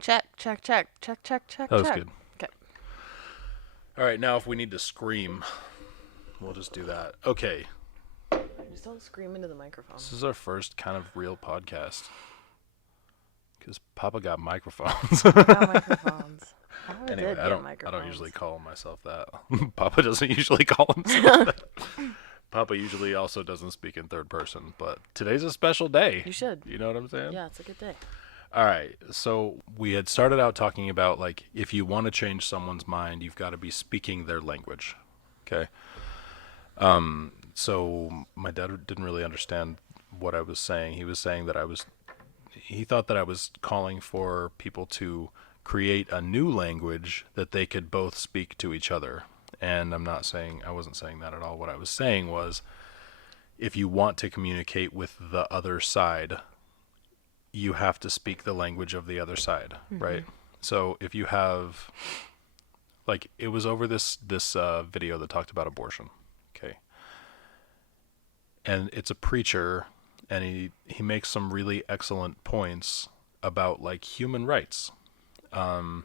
Check. That was good. Okay. All right, now if we need to scream, we'll just do that. Okay, Just don't scream into the microphone. this is our first kind of real podcast because Papa got microphones. I got microphones. I Anyway, did I get don't microphones. usually call myself that. Papa doesn't usually call himself that. Papa usually also doesn't speak in third person, but today's a special day. You should. You know what I'm saying? Yeah, it's a good day. All right. So we had started out talking about like if you want to change someone's mind, you've got to be speaking their language. Okay. So my dad didn't really understand what I was saying. He was saying that he thought that I was calling for people to create a new language that they could both speak to each other. And I wasn't saying that at all. What I was saying was if you want to communicate with the other side, you have to speak the language of the other side, right? So if you have, like, it was over this video that talked about abortion, okay? And it's a preacher, and he makes some really excellent points about like human rights, and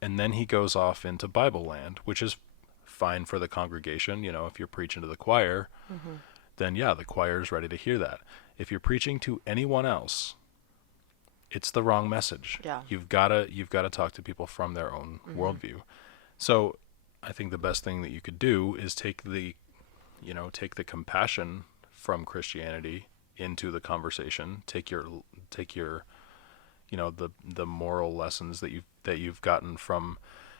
then he goes off into Bible land, which is fine for the congregation. You know, if you're preaching to the choir, then yeah, the choir is ready to hear that. If you're preaching to anyone else, it's the wrong message. Yeah. You've gotta talk to people from their own worldview. So I think the best thing that you could do is take the compassion from Christianity into the conversation. Take your the moral lessons that you've gotten from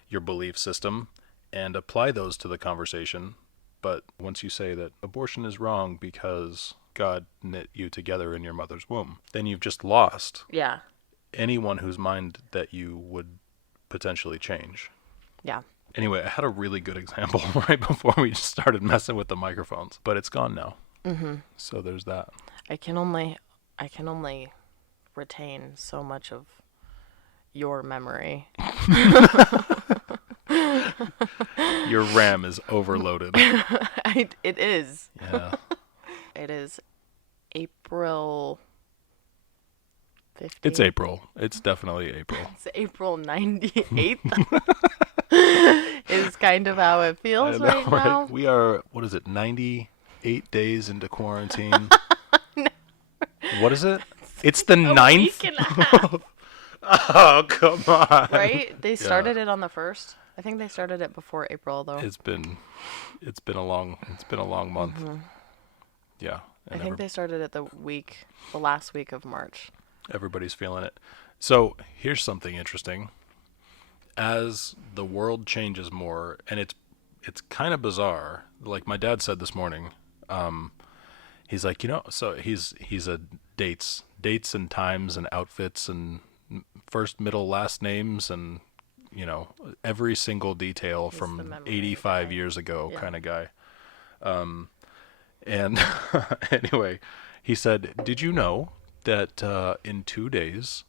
your belief system and apply those to the conversation. But once you say that abortion is wrong because God knit you together in your mother's womb, then you've just lost Yeah. anyone whose mind that you would potentially change. Yeah. Anyway, I had a really good example right before we just started messing with the microphones, but it's gone now. So there's that. I can only retain so much of your memory. Your RAM is overloaded. It is. Yeah. It is April 15th. It's April. It's definitely April. It's April 98th. Is kind of how it feels I know, right now. We are, 98 days into quarantine. What is it? It's the A 9th? week and a half, Oh, come on. right? They started it on the 1st. I think they started it before April, though. It's been a long month. Yeah. I think they started it the last week of March. Everybody's feeling it. So here's something interesting. As the world changes more, and it's kind of bizarre. Like my dad said this morning, he's like, so he's a dates and times and outfits and first, middle, last names and every single detail He's the from memory 85 guy. years ago Yeah. kind of guy. And anyway, he said, "Did you know that in 2 days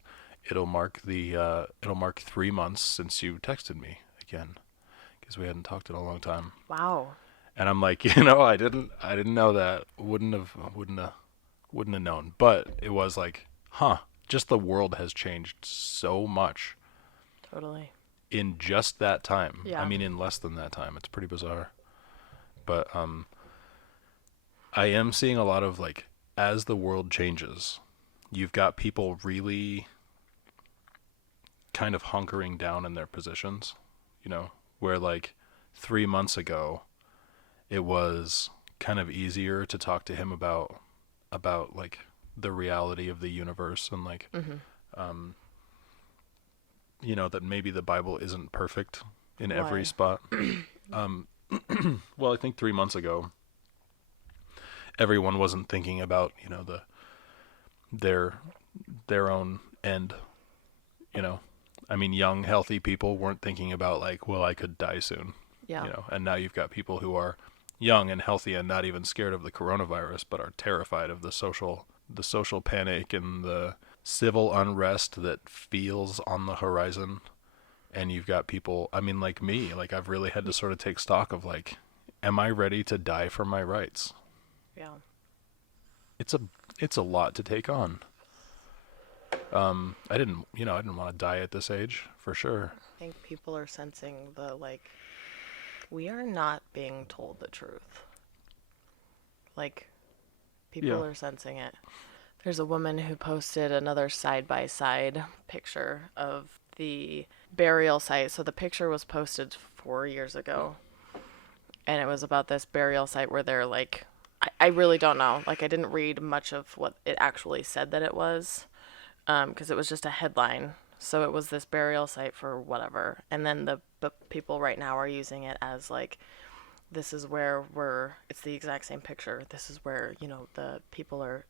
it'll mark 3 months since you texted me again, because we hadn't talked in a long time." Wow. And I'm like, I didn't know that. Wouldn't have known. But it was like, just the world has changed so much Totally. in just that time. Yeah. I mean, in less than that time. It's pretty bizarre. But I am seeing a lot of like, as the world changes, you've got people really kind of hunkering down in their positions, where like 3 months ago, it was kind of easier to talk to him about like the reality of the universe and like, that maybe the Bible isn't perfect in every Why? spot. Well, I think 3 months ago, everyone wasn't thinking about, their own end, I mean, young, healthy people weren't thinking about like, well, I could die soon, Yeah. and now you've got people who are young and healthy and not even scared of the coronavirus, but are terrified of the social panic and the civil unrest that feels on the horizon. And you've got people, I mean, like me, like I've really had to sort of take stock of like, am I ready to die for my rights? Yeah. It's a lot to take on. I didn't want to die at this age for sure. I think people are sensing the, like, we are not being told the truth. Like, people Yeah. are sensing it. There's a woman who posted another side by side picture of the burial site. So the picture was posted 4 years ago. And it was about this burial site where they're like, I really don't know. Like, I didn't read much of what it actually said that it was, because it was just a headline. So it was this burial site for whatever. And then but people right now are using it as like, this is where it's the exact same picture. This is where, the people are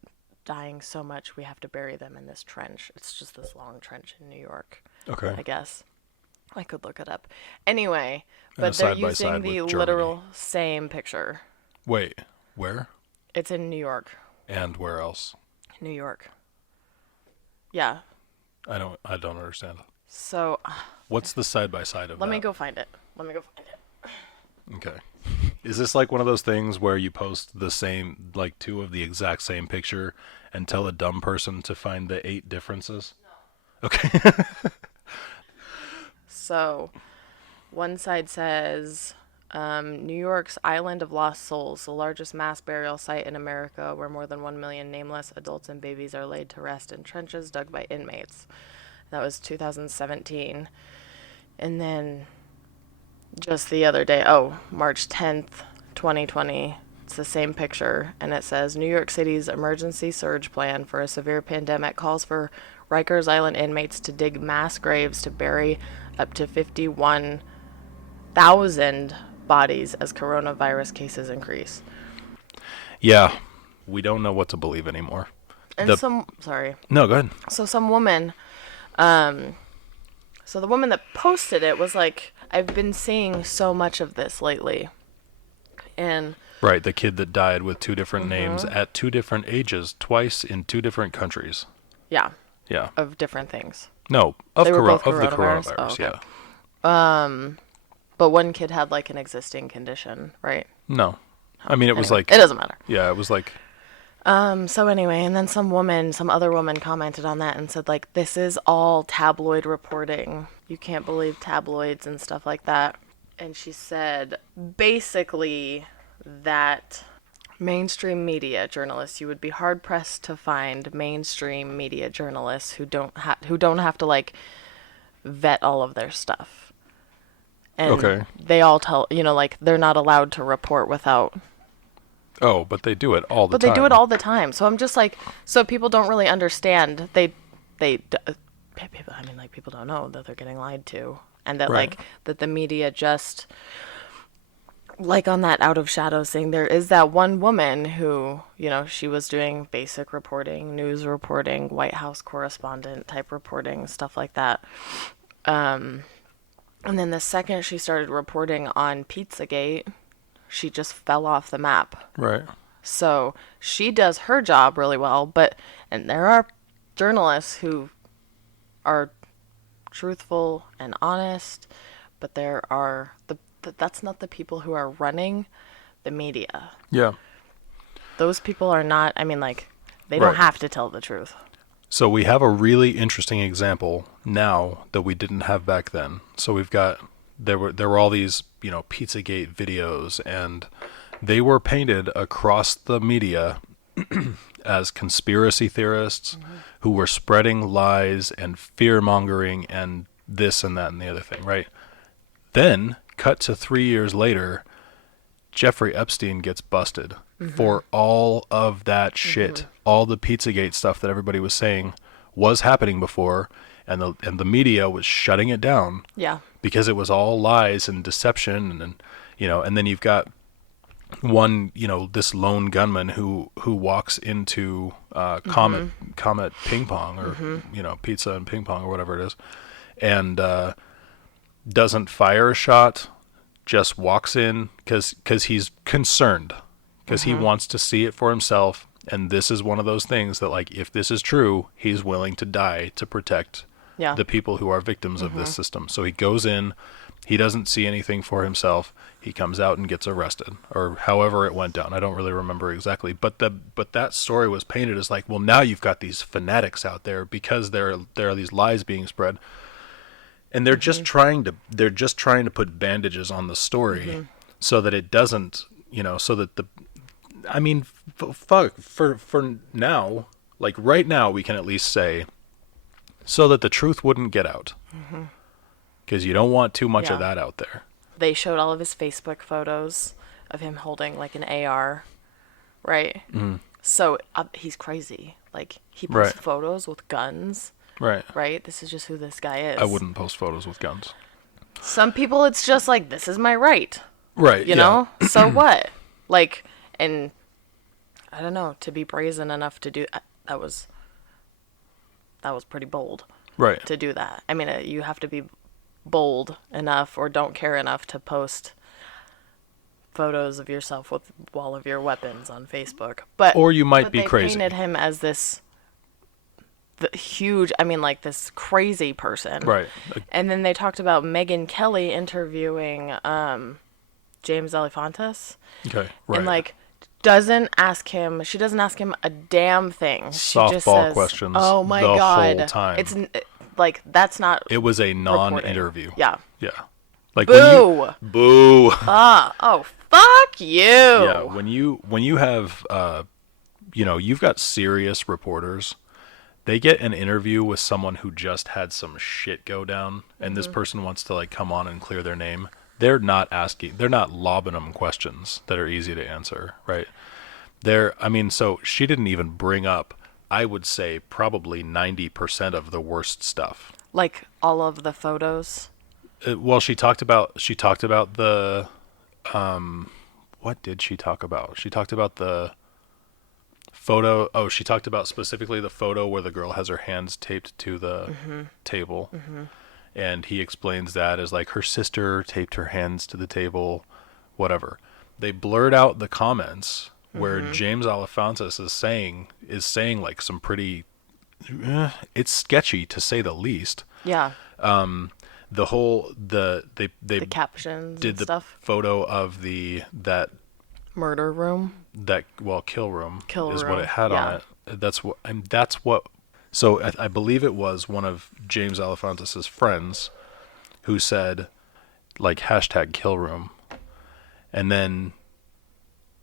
dying so much we have to bury them in this trench. It's just this long trench in New York, Okay. I guess. I could look it up. Anyway, And a but they're side by using side the with Germany. literal same picture. Wait, where? It's in New York. And where else? New York. Yeah. I don't understand. So What's the side by side of let that? me go find it. Okay. Is this like one of those things where you post the same, like two of the exact same picture and tell a dumb person to find the 8 differences? No. Okay. So one side says New York's Island of Lost Souls, the largest mass burial site in America, where more than 1 million nameless adults and babies are laid to rest in trenches dug by inmates. That was 2017. And then just the other day, March 10th, 2020, it's the same picture, and it says New York City's emergency surge plan for a severe pandemic calls for Rikers Island inmates to dig mass graves to bury up to 51,000 bodies as coronavirus cases increase. Yeah. We don't know what to believe anymore. And No, go ahead. So some woman, so the woman that posted it was like, I've been seeing so much of this lately. And Right, the kid that died with 2 different names at 2 different ages, twice in 2 different countries. yeah, Yeah. of different things. No, of They were both of the coronavirus? coronavirus, Oh, okay. yeah. But one kid had like an existing condition, right? No. I mean, it was Anyway, like, it doesn't matter. yeah, it was like, So anyway, and then some other woman commented on that and said like, this is all tabloid reporting. You can't believe tabloids and stuff like that. And she said basically that mainstream media journalists, you would be hard pressed to find mainstream media journalists who don't have to like vet all of their stuff. And Okay. they all tell, like they're not allowed to report without. oh, but they do it all the But time. they do it all the time. So I'm just like, so people don't really understand. People don't know that they're getting lied to, and that Right. like that the media just like on that Out of Shadows thing. There is that one woman who, she was doing basic reporting, news reporting, White House correspondent type reporting, stuff like that. And then the second she started reporting on Pizzagate, she just fell off the map. Right. So she does her job really well, and there are journalists who are truthful and honest, but there are that's not the people who are running the media. Yeah. Those people are not, they Right. don't have to tell the truth. So we have a really interesting example now that we didn't have back then. So we've got there were all these, Pizzagate videos, and they were painted across the media as conspiracy theorists who were spreading lies and fear-mongering and this and that and the other thing, right? Then, cut to 3 years later, Jeffrey Epstein gets busted for all of that shit. All the Pizzagate stuff that everybody was saying was happening before, and the media was shutting it down Yeah. because it was all lies and deception, and then you've got one, this lone gunman who walks into Comet Ping Pong, or Pizza and Ping Pong, or whatever it is, and doesn't fire a shot, just walks in because he's concerned, because he wants to see it for himself. And this is one of those things that, like, if this is true, he's willing to die to protect Yeah. the people who are victims of this system. So he goes in, he doesn't see anything for himself. He comes out and gets arrested, or however it went down. I don't really remember exactly, but that story was painted as like, well, now you've got these fanatics out there because there are these lies being spread, and they're just trying to put bandages on the story so that it doesn't, so that I mean, fuck, for now, like right now, we can at least say so that the truth wouldn't get out. Because you don't want too much of that out there. They showed all of his Facebook photos of him holding like an AR, right? So he's crazy. Like he posts photos with guns. Right? This is just who this guy is. I wouldn't post photos with guns. Some people, it's just like, this is my right. Right. You know? So what? Like, and I don't know, to be brazen enough to do that was pretty bold. Right. To do that. I mean, you have to be bold enough or don't care enough to post photos of yourself with all of your weapons on Facebook. Or you might be crazy. They painted him as this huge, I mean, like this crazy person. Right. And then they talked about Megyn Kelly interviewing James Alefantis. Okay. Right. And like she doesn't ask him a damn thing. Softball she just says, questions. Oh my the God. Whole time. It's like, that's not. It was a non-interview. Reporting. Yeah. Yeah. Like boo. Boo. Oh, fuck you. Yeah. When you have you've got serious reporters. They get an interview with someone who just had some shit go down, and this person wants to like come on and clear their name. They're not lobbing them questions that are easy to answer, right? So she didn't even bring up, I would say, probably 90% of the worst stuff. Like all of the photos? Well, she talked about the, what did she talk about? She talked about the photo. Oh, she talked about specifically the photo where the girl has her hands taped to the table. And he explains that as like her sister taped her hands to the table, whatever. They blurred out the comments where James Alefantis is saying like some pretty, it's sketchy to say the least. Yeah. The whole, the captions did and the stuff. photo of that murder room. Kill room is room. what it had on it. That's what. So I believe it was one of James Alefantis' friends who said, like, #kill room, and then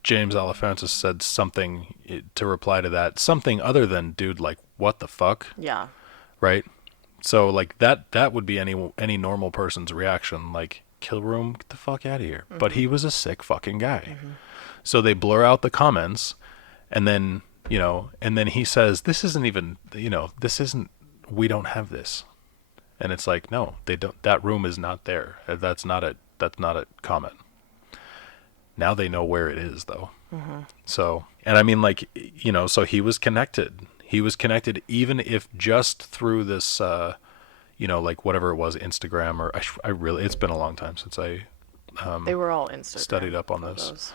James Alefantis said something to reply to that, something other than, dude, like, what the fuck? Yeah. Right. So like that would be any normal person's reaction, like, kill room, get the fuck out of here. But he was a sick fucking guy. So they blur out the comments, and then, and then he says, this isn't even, we don't have this. And it's like, no, they don't, that room is not there. That's not a comment. Now they know where it is though. So, and I mean, like, so he was connected. He was connected even if just through this, like whatever it was, Instagram, or I really, it's been a long time since I, they were all Instagram studied up on photos. This.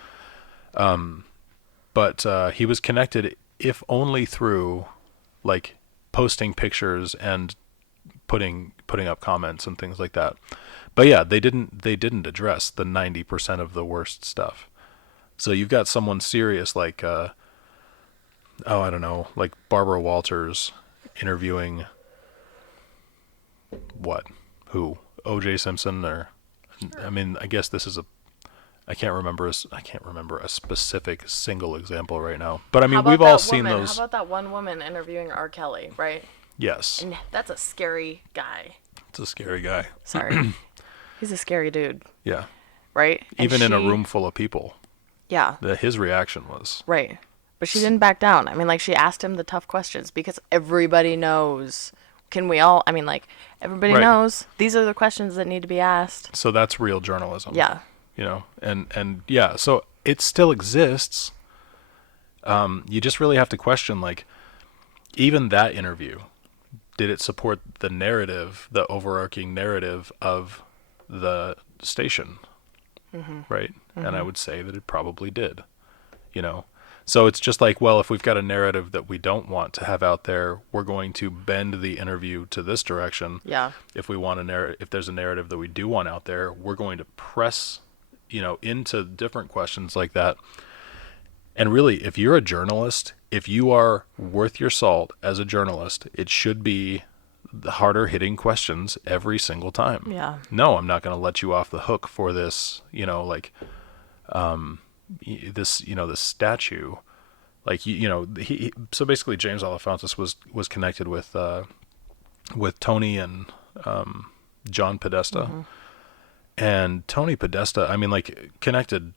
But he was connected if only through like posting pictures and putting up comments and things like that. But yeah, they didn't address the 90% of the worst stuff. So you've got someone serious like I don't know, like Barbara Walters interviewing who? O.J. Simpson, or I mean, I guess this is I can't remember a specific single example right now. But I mean, we've all seen those. How about that one woman interviewing R. Kelly, right? Yes. And that's a scary guy. It's a scary guy. Sorry. He's a scary dude. Yeah. Right? Even in a room full of people. Yeah. His reaction was. Right. But she didn't back down. I mean, like, she asked him the tough questions because everybody knows. Everybody knows these are the questions that need to be asked. So that's real journalism. Yeah. And yeah, so it still exists. You just really have to question, like, even that interview, did it support the narrative, the overarching narrative of the station? Right? And I would say that it probably did. So it's just like, well, if we've got a narrative that we don't want to have out there, we're going to bend the interview to this direction. Yeah. If we want if there's a narrative that we do want out there, we're going to press, into different questions like that. And really, if you're a journalist, if you are worth your salt as a journalist, it should be the harder hitting questions every single time. Yeah. No, I'm not going to let you off the hook for this, this statue. Like, so basically James Alefantis was connected with Tony and John Podesta. Mm-hmm. And Tony Podesta, I mean, like, connected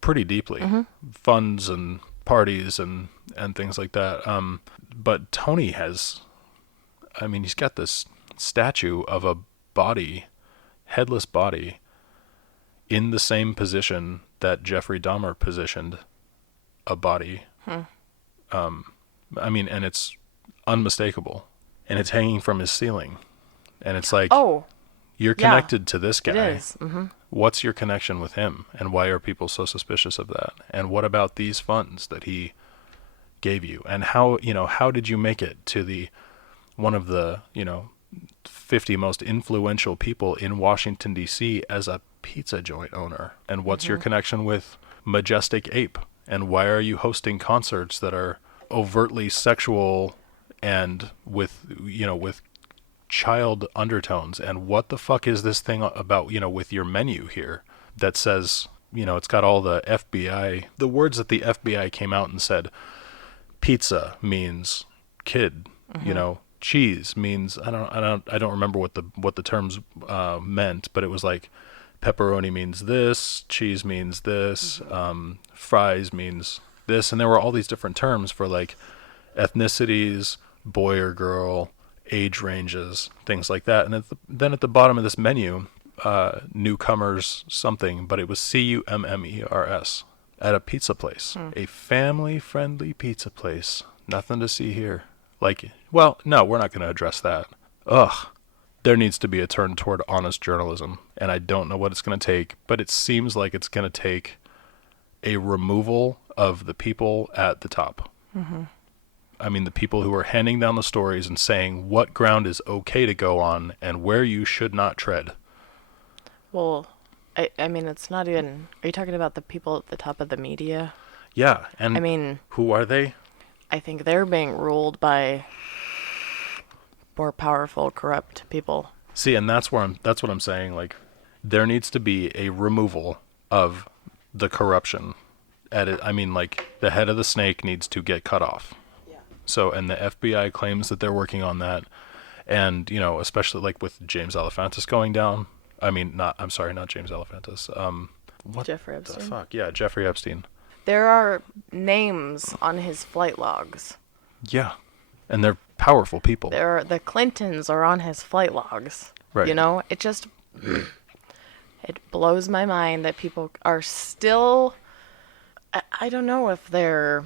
pretty deeply. Mm-hmm. Funds and parties and things like that. But Tony has, I mean, he's got this statue of a body, headless body, in the same position that Jeffrey Dahmer positioned a body. I mean, and it's unmistakable. And it's hanging from his ceiling. And it's like, Oh, you're yeah, connected to this guy. it is. Mm-hmm. What's your connection with him? And why are people so suspicious of that? And what about these funds that he gave you? And how did you make it to one of the, 50 most influential people in Washington, D.C. as a pizza joint owner? And what's your connection with Majestic Ape? And why are you hosting concerts that are overtly sexual and with child undertones? And what the fuck is this thing about, with your menu here that says, it's got all the words that the FBI came out and said, pizza means kid, cheese means, I don't remember what the terms meant, but it was like pepperoni means this, cheese means this, fries means this. And there were all these different terms for like ethnicities, boy or girl, age ranges, things like that. And then at the bottom of this menu, newcomers something, but it was CUMMERS at a pizza place, a family-friendly pizza place. Nothing to see here. Like, well, no, we're not going to address that. Ugh. There needs to be a turn toward honest journalism, and I don't know what it's going to take, but it seems like it's going to take a removal of the people at the top. Mm-hmm. I mean, the people who are handing down the stories and saying what ground is okay to go on and where you should not tread. Well, I mean, it's not even... Are you talking about the people at the top of the media? Yeah, and I mean... Who are they? I think they're being ruled by more powerful, corrupt people. See, and that's what I'm saying. Like, there needs to be a removal of the corruption at it. I mean, like, the head of the snake needs to get cut off. Yeah. So, and the FBI claims that they're working on that. And, especially like with James Alefantis going down. I mean, not James Alefantis. What Jeffrey Epstein. the fuck? Yeah, Jeffrey Epstein. There are names on his flight logs. Yeah. And they're powerful people. The Clintons are on his flight logs. Right. It just... It blows my mind that people are still... I don't know if they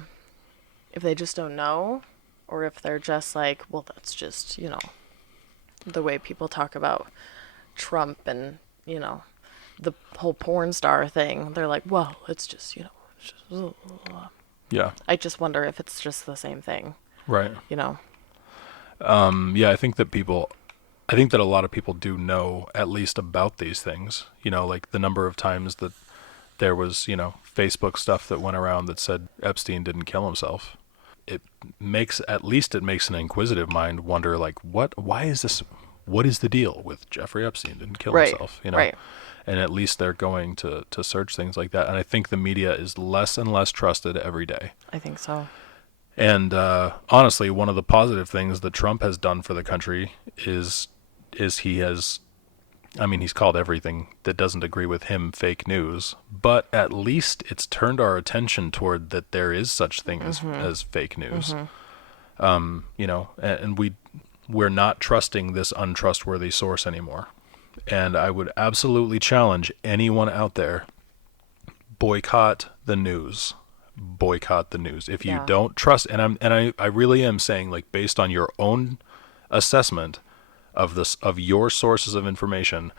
just don't know, or if they're just like, well, that's just, the way people talk about Trump and, the whole porn star thing. They're like, well, it's just, it's just... Yeah. I just wonder if it's just the same thing. Right. Yeah, I think that a lot of people do know at least about these things. Like the number of times that there was, Facebook stuff that went around that said Epstein didn't kill himself. It makes an inquisitive mind wonder, like, what is the deal with Jeffrey Epstein didn't kill himself, Right. And at least they're going to search things like that. And I think the media is less and less trusted every day. I think so. And honestly, one of the positive things that Trump has done for the country is he's called everything that doesn't agree with him fake news, but at least it's turned our attention toward that there is such thing as fake news. And we're not trusting this untrustworthy source anymore. And I would absolutely challenge anyone out there, boycott the news. If you don't trust, and I really am saying, like, based on your own assessment of your sources of information,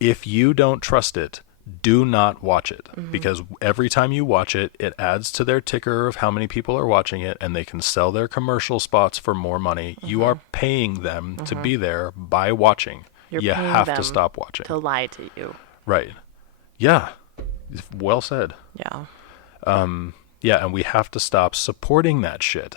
if you don't trust it, do not watch it, because every time you watch it, it adds to their ticker of how many people are watching it, and they can sell their commercial spots for more money. You are paying them to be there by watching. You're You paying have to them stop watching. to lie to you. Right. Yeah. Well said. Yeah. Yeah, and we have to stop supporting that shit.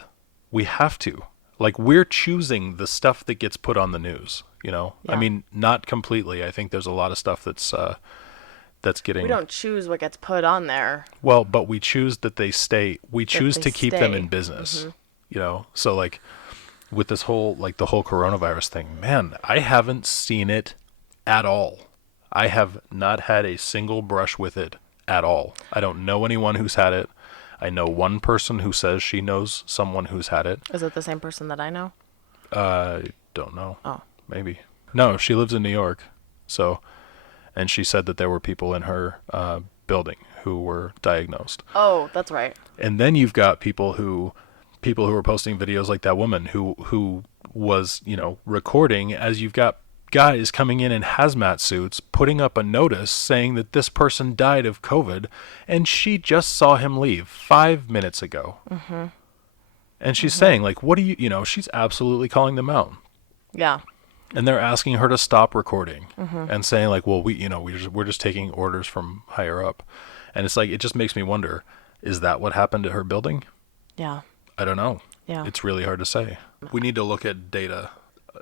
We have to. Like, we're choosing the stuff that gets put on the news, you know? I Yeah. mean, not completely. I think there's a lot of stuff that's getting... We don't choose what gets put on there. Well, but we choose that they stay. We choose they to keep them in stay. business, you know? So, like, with this whole, like, the whole coronavirus thing, man, I haven't seen it at all. I have not had a single brush with it at all. I don't know anyone who's had it. I know one person who says she knows someone who's had it. Is it the same person that I know? Don't know. Oh. Maybe. No, she lives in New York. So, and she said that there were people in her building who were diagnosed. Oh, that's right. And then you've got people who are posting videos like that woman who was, you know, recording, as you've got guys coming in hazmat suits putting up a notice saying that this person died of COVID, and she just saw him leave 5 minutes ago. And she's saying, like, what do you know, she's absolutely calling them out. Yeah. And they're asking her to stop recording and saying, like, well, we're just taking orders from higher up. And it's like, it just makes me wonder, is that what happened at her building? Yeah. I don't know. Yeah. It's really hard to say. We need to look at data.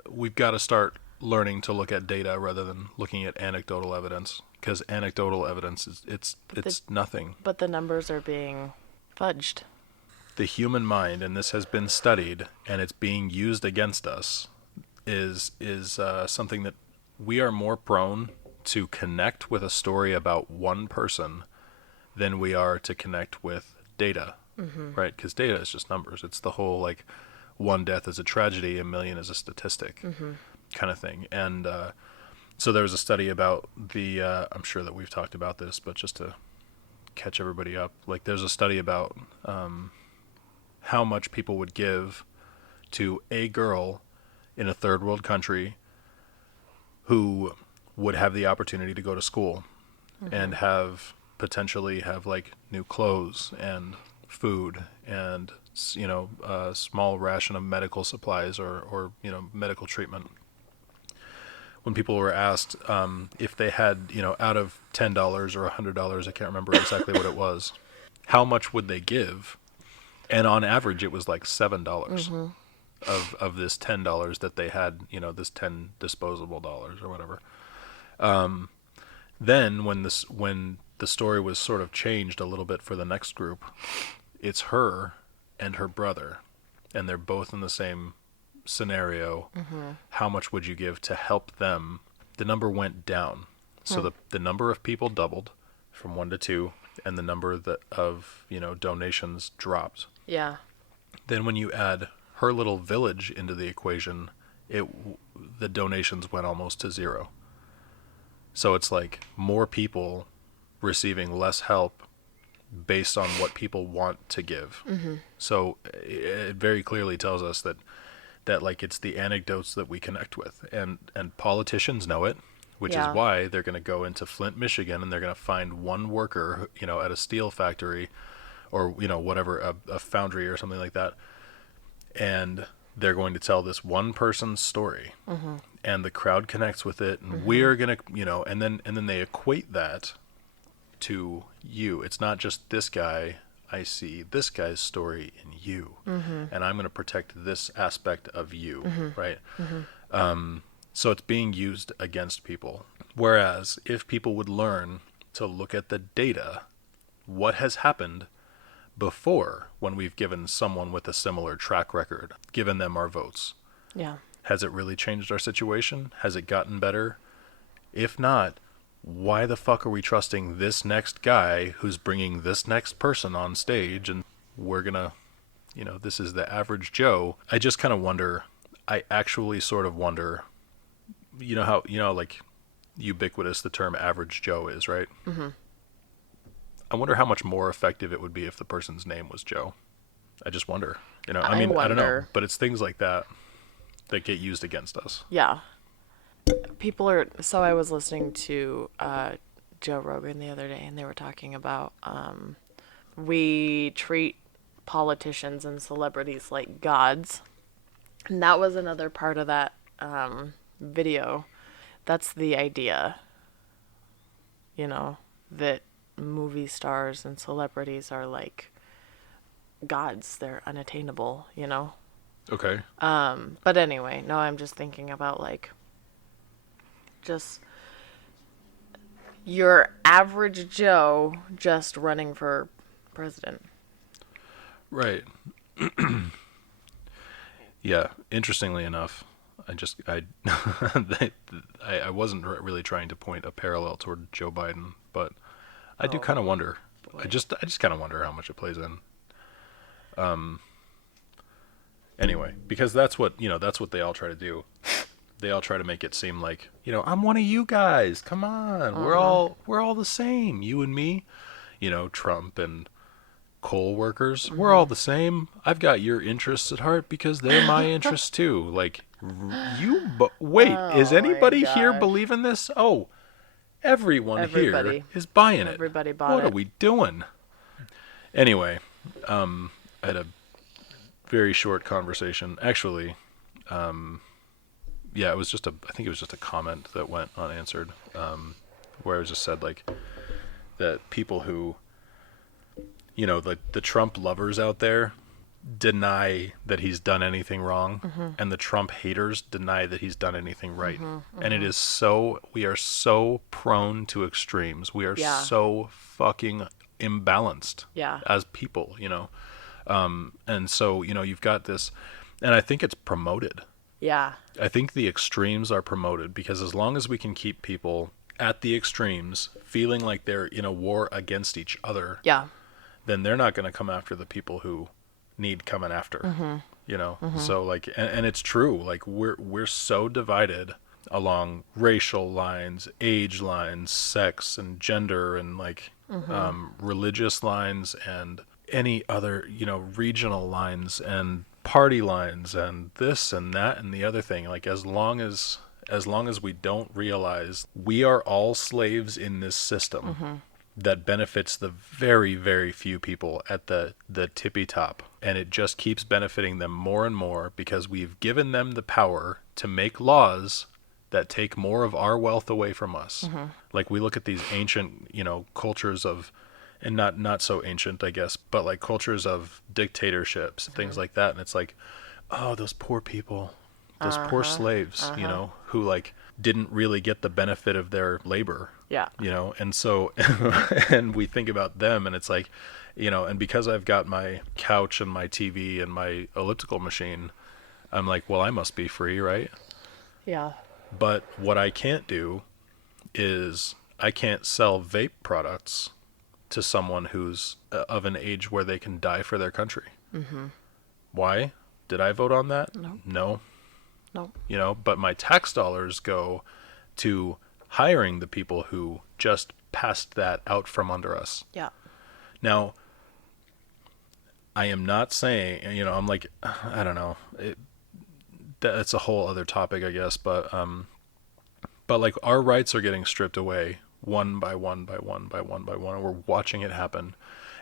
We've got to start learning to look at data rather than looking at anecdotal evidence, because anecdotal evidence is it's nothing. But the numbers are being fudged. The human mind, and this has been studied and it's being used against us, is something that we are more prone to connect with a story about one person than we are to connect with data, right? Because data is just numbers. It's the whole, like, one death is a tragedy, a million is a statistic kind of thing. And so there was a study about the, I'm sure that we've talked about this, but just to catch everybody up, like, there's a study about how much people would give to a girl in a third world country who would have the opportunity to go to school and potentially have like new clothes and food and, you know, a small ration of medical supplies or you know, medical treatment. When people were asked if they had, you know, out of $10 or $100, I can't remember exactly what it was, how much would they give? And on average, it was like $7 of this $10 that they had, you know, this 10 disposable dollars or whatever. Then when the story was sort of changed a little bit for the next group, it's her and her brother, and they're both in the same scenario. How much would you give to help them? The number went down. So the number of people doubled from 1 to 2, and the number of, you know, donations dropped. Yeah. Then when you add her little village into the equation, the donations went almost to 0. So it's like more people receiving less help based on what people want to give. So it very clearly tells us that like it's the anecdotes that we connect with, and politicians know it, which is why they're going to go into Flint, Michigan, and they're going to find one worker, you know, at a steel factory or, you know, whatever, a foundry or something like that, and they're going to tell this one person's story, and the crowd connects with it, and we're going to, you know, and then they equate that to you. It's not just this guy. I see this guy's story in you, and I'm going to protect this aspect of you, right? So it's being used against people. Whereas if people would learn to look at the data, what has happened before when we've given someone with a similar track record, given them our votes. Yeah. Has it really changed our situation? Has it gotten better? If not, why the fuck are we trusting this next guy who's bringing this next person on stage, and we're gonna, you know, this is the average Joe? I just kind of wonder, I actually sort of wonder, you know how, you know, like ubiquitous the term average Joe is, right? I wonder how much more effective it would be if the person's name was Joe. I just wonder, you know, I mean, I don't know, but it's things like that that get used against us. Yeah. People are, so I was listening to Joe Rogan the other day, and they were talking about we treat politicians and celebrities like gods. And that was another part of that video. That's the idea, that movie stars and celebrities are like gods. They're unattainable. Okay. But anyway, no, I'm just thinking about like just your average Joe just running for president. Right. Yeah. Interestingly enough, I wasn't really trying to point a parallel toward Joe Biden, but I do Oh, kind of wonder. boy. I just kind of wonder how much it plays in. Anyway, because that's what they all try to do. They all try to make it seem like, I'm one of you guys. Come on, we're all the same. You and me, Trump and coal workers, we're all the same. I've got your interests at heart because they're my interests too. Like, wait, is Oh my anybody here gosh. believing this? Oh, everyone here Everybody. is buying it. Everybody bought What are it. we doing? Anyway, I had a very short conversation. Actually, yeah, I think it was just a comment that went unanswered, where it was just said like that people who, the Trump lovers out there deny that he's done anything wrong, and the Trump haters deny that he's done anything right. And we are so prone to extremes. We are Yeah. so fucking imbalanced Yeah. as people, and so, you've got this, and I think it's promoted. Yeah. I think the extremes are promoted because as long as we can keep people at the extremes feeling like they're in a war against each other, Yeah. then they're not going to come after the people who need coming after. So like, and it's true. Like we're so divided along racial lines, age lines, sex and gender, and like religious lines, and any other regional lines and party lines and this and that and the other thing. Like as long as we don't realize we are all slaves in this system that benefits the very, very few people at the tippy top, and it just keeps benefiting them more and more because we've given them the power to make laws that take more of our wealth away from us. Like we look at these ancient, cultures of, and not so ancient, I guess, but like cultures of dictatorships, things like that. And it's like, oh, those poor people, those poor slaves, who like didn't really get the benefit of their labor. Yeah. And so, and we think about them, and it's like, and because I've got my couch and my TV and my elliptical machine, I'm like, well, I must be free, right? Yeah. But what I can't do is I can't sell vape products to someone who's of an age where they can die for their country. Why? Did I vote on that? No. But my tax dollars go to hiring the people who just passed that out from under us. Yeah. Now, I am not saying, I'm like, I don't know. That's a whole other topic, I guess, but like our rights are getting stripped away one by one by one by one by one, and we're watching it happen,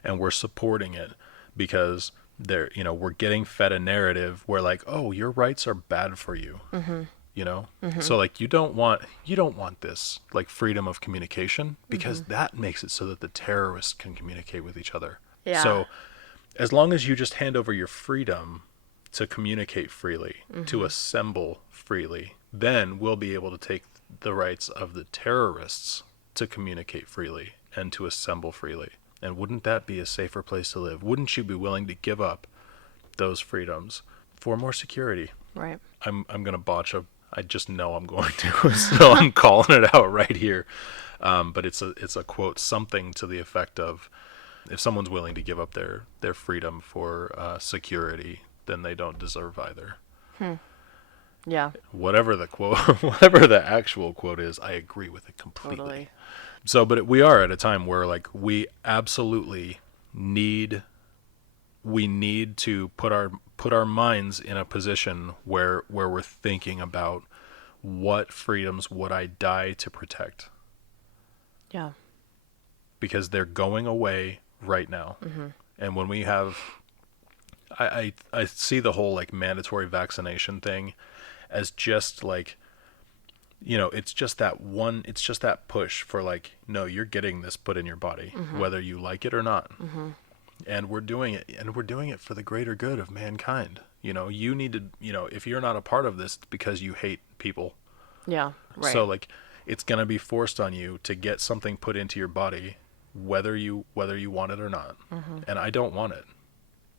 and we're supporting it because we're getting fed a narrative where like, oh, your rights are bad for you. So like you don't want this like freedom of communication because that makes it so that the terrorists can communicate with each other. Yeah. So as long as you just hand over your freedom to communicate freely, to assemble freely, then we'll be able to take the rights of the terrorists to communicate freely and to assemble freely. And wouldn't that be a safer place to live? Wouldn't you be willing to give up those freedoms for more security? Right. I'm going to botch I just know I'm going to, so I'm calling it out right here. But it's a quote, something to the effect of, if someone's willing to give up their freedom for security, then they don't deserve either. Yeah. Whatever the actual quote is, I agree with it completely. Totally. So, but we are at a time where like we absolutely need to put our minds in a position where we're thinking about what freedoms would I die to protect. Yeah. because they're going away right now. And when we have, I see the whole like mandatory vaccination thing as just like, it's just that push for like, no, you're getting this put in your body, whether you like it or not. And we're doing it for the greater good of mankind. You need to, if you're not a part of this, it's because you hate people. Yeah, right. So like, it's going to be forced on you to get something put into your body, whether you want it or not. And I don't want it.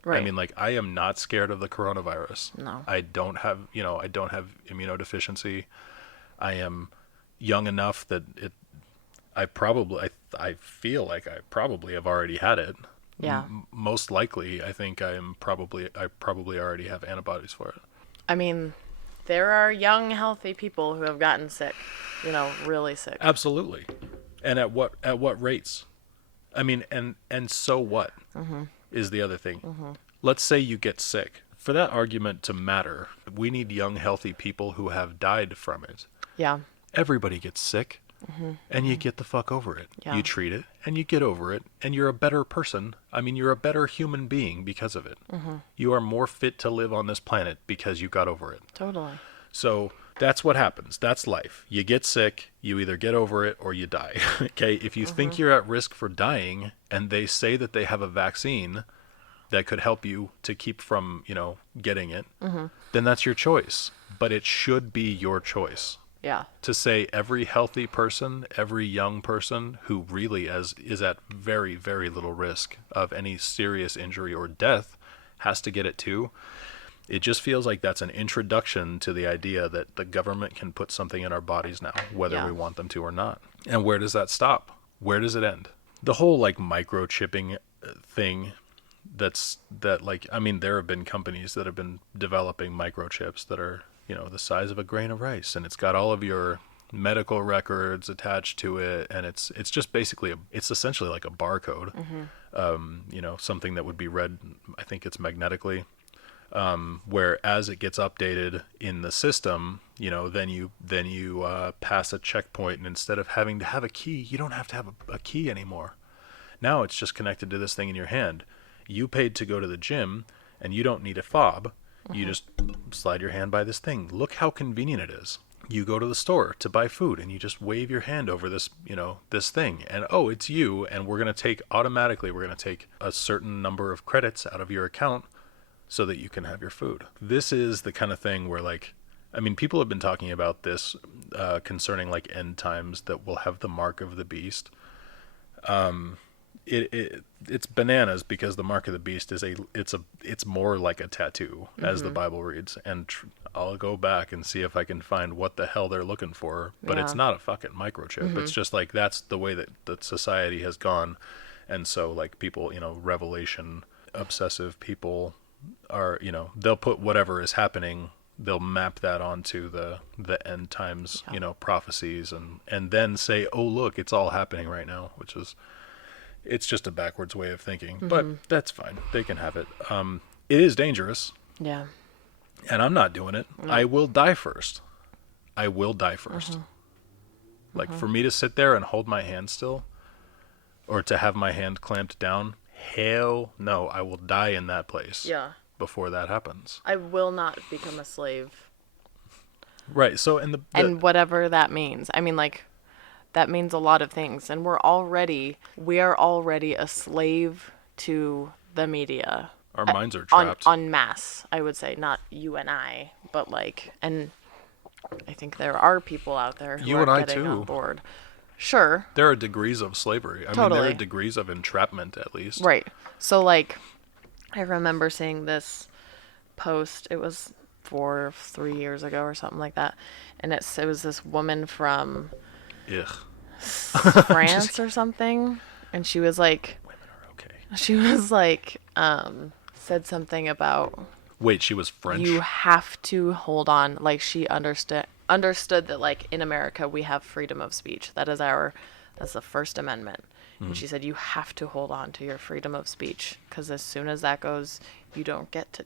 Right. I mean, like, I am not scared of the coronavirus. No. I don't have immunodeficiency. I am young enough that I feel like I probably have already had it. Yeah. Most likely, I think I probably already have antibodies for it. I mean, there are young, healthy people who have gotten sick, really sick. Absolutely. And at what rates? I mean, and so what is the other thing. Let's say you get sick. For that argument to matter, we need young, healthy people who have died from it. Yeah. Everybody gets sick, and you get the fuck over it. Yeah. You treat it, and you get over it, and you're a better person. I mean, you're a better human being because of it. You are more fit to live on this planet because you got over it. Totally. So that's what happens. That's life. You get sick, you either get over it or you die. Okay? If you think you're at risk for dying, and they say that they have a vaccine that could help you to keep from, getting it, then that's your choice. But it should be your choice. Yeah. To say every healthy person, every young person who really is at very, very little risk of any serious injury or death has to get it too. It just feels like that's an introduction to the idea that the government can put something in our bodies now, whether we want them to or not. And where does that stop? Where does it end? The whole like microchipping thing, there have been companies that have been developing microchips that are, the size of a grain of rice, and it's got all of your medical records attached to it, and it's just basically it's essentially like a barcode, something that would be read, I think it's magnetically, where as it gets updated in the system, then you pass a checkpoint, and instead of having to have a key, you don't have to have a key anymore. Now it's just connected to this thing in your hand. You paid to go to the gym, and you don't need a fob. You just slide your hand by this thing. Look how convenient it is. You go to the store to buy food, and you just wave your hand over this, this thing. And, oh, it's you, and we're going to take a certain number of credits out of your account so that you can have your food. This is the kind of thing where, people have been talking about this concerning, end times that will have the mark of the beast. It's bananas because the mark of the beast it's more like a tattoo, as the Bible reads, and I'll go back and see if I can find what the hell they're looking for, but it's not a fucking microchip. It's just that's the way that society has gone. And so people, revelation obsessive people are, they'll put whatever is happening, they'll map that onto the end times, prophecies, and then say, oh look, it's all happening right now, which is, it's just a backwards way of thinking, but that's fine. They can have it. It is dangerous. Yeah. And I'm not doing it. I will die first. For me to sit there and hold my hand still, or to have my hand clamped down, hell no, I will die in that place. Yeah. Before that happens. I will not become a slave. Right. So, and whatever that means. I mean, that means a lot of things, and we are already a slave to the media. Our minds are trapped. En masse, I would say, not you and I, but and I think there are people out there who are getting on board. Sure. There are degrees of slavery. Totally. There are degrees of entrapment, at least. Right. So, I remember seeing this post. It was 3 years ago or something like that, and it was this woman from France or something, and she was like, women are okay. She was said something about, wait, she was French? You have to hold on. She understood that in America we have freedom of speech. That's the First Amendment. And she said you have to hold on to your freedom of speech, because as soon as that goes, you don't get to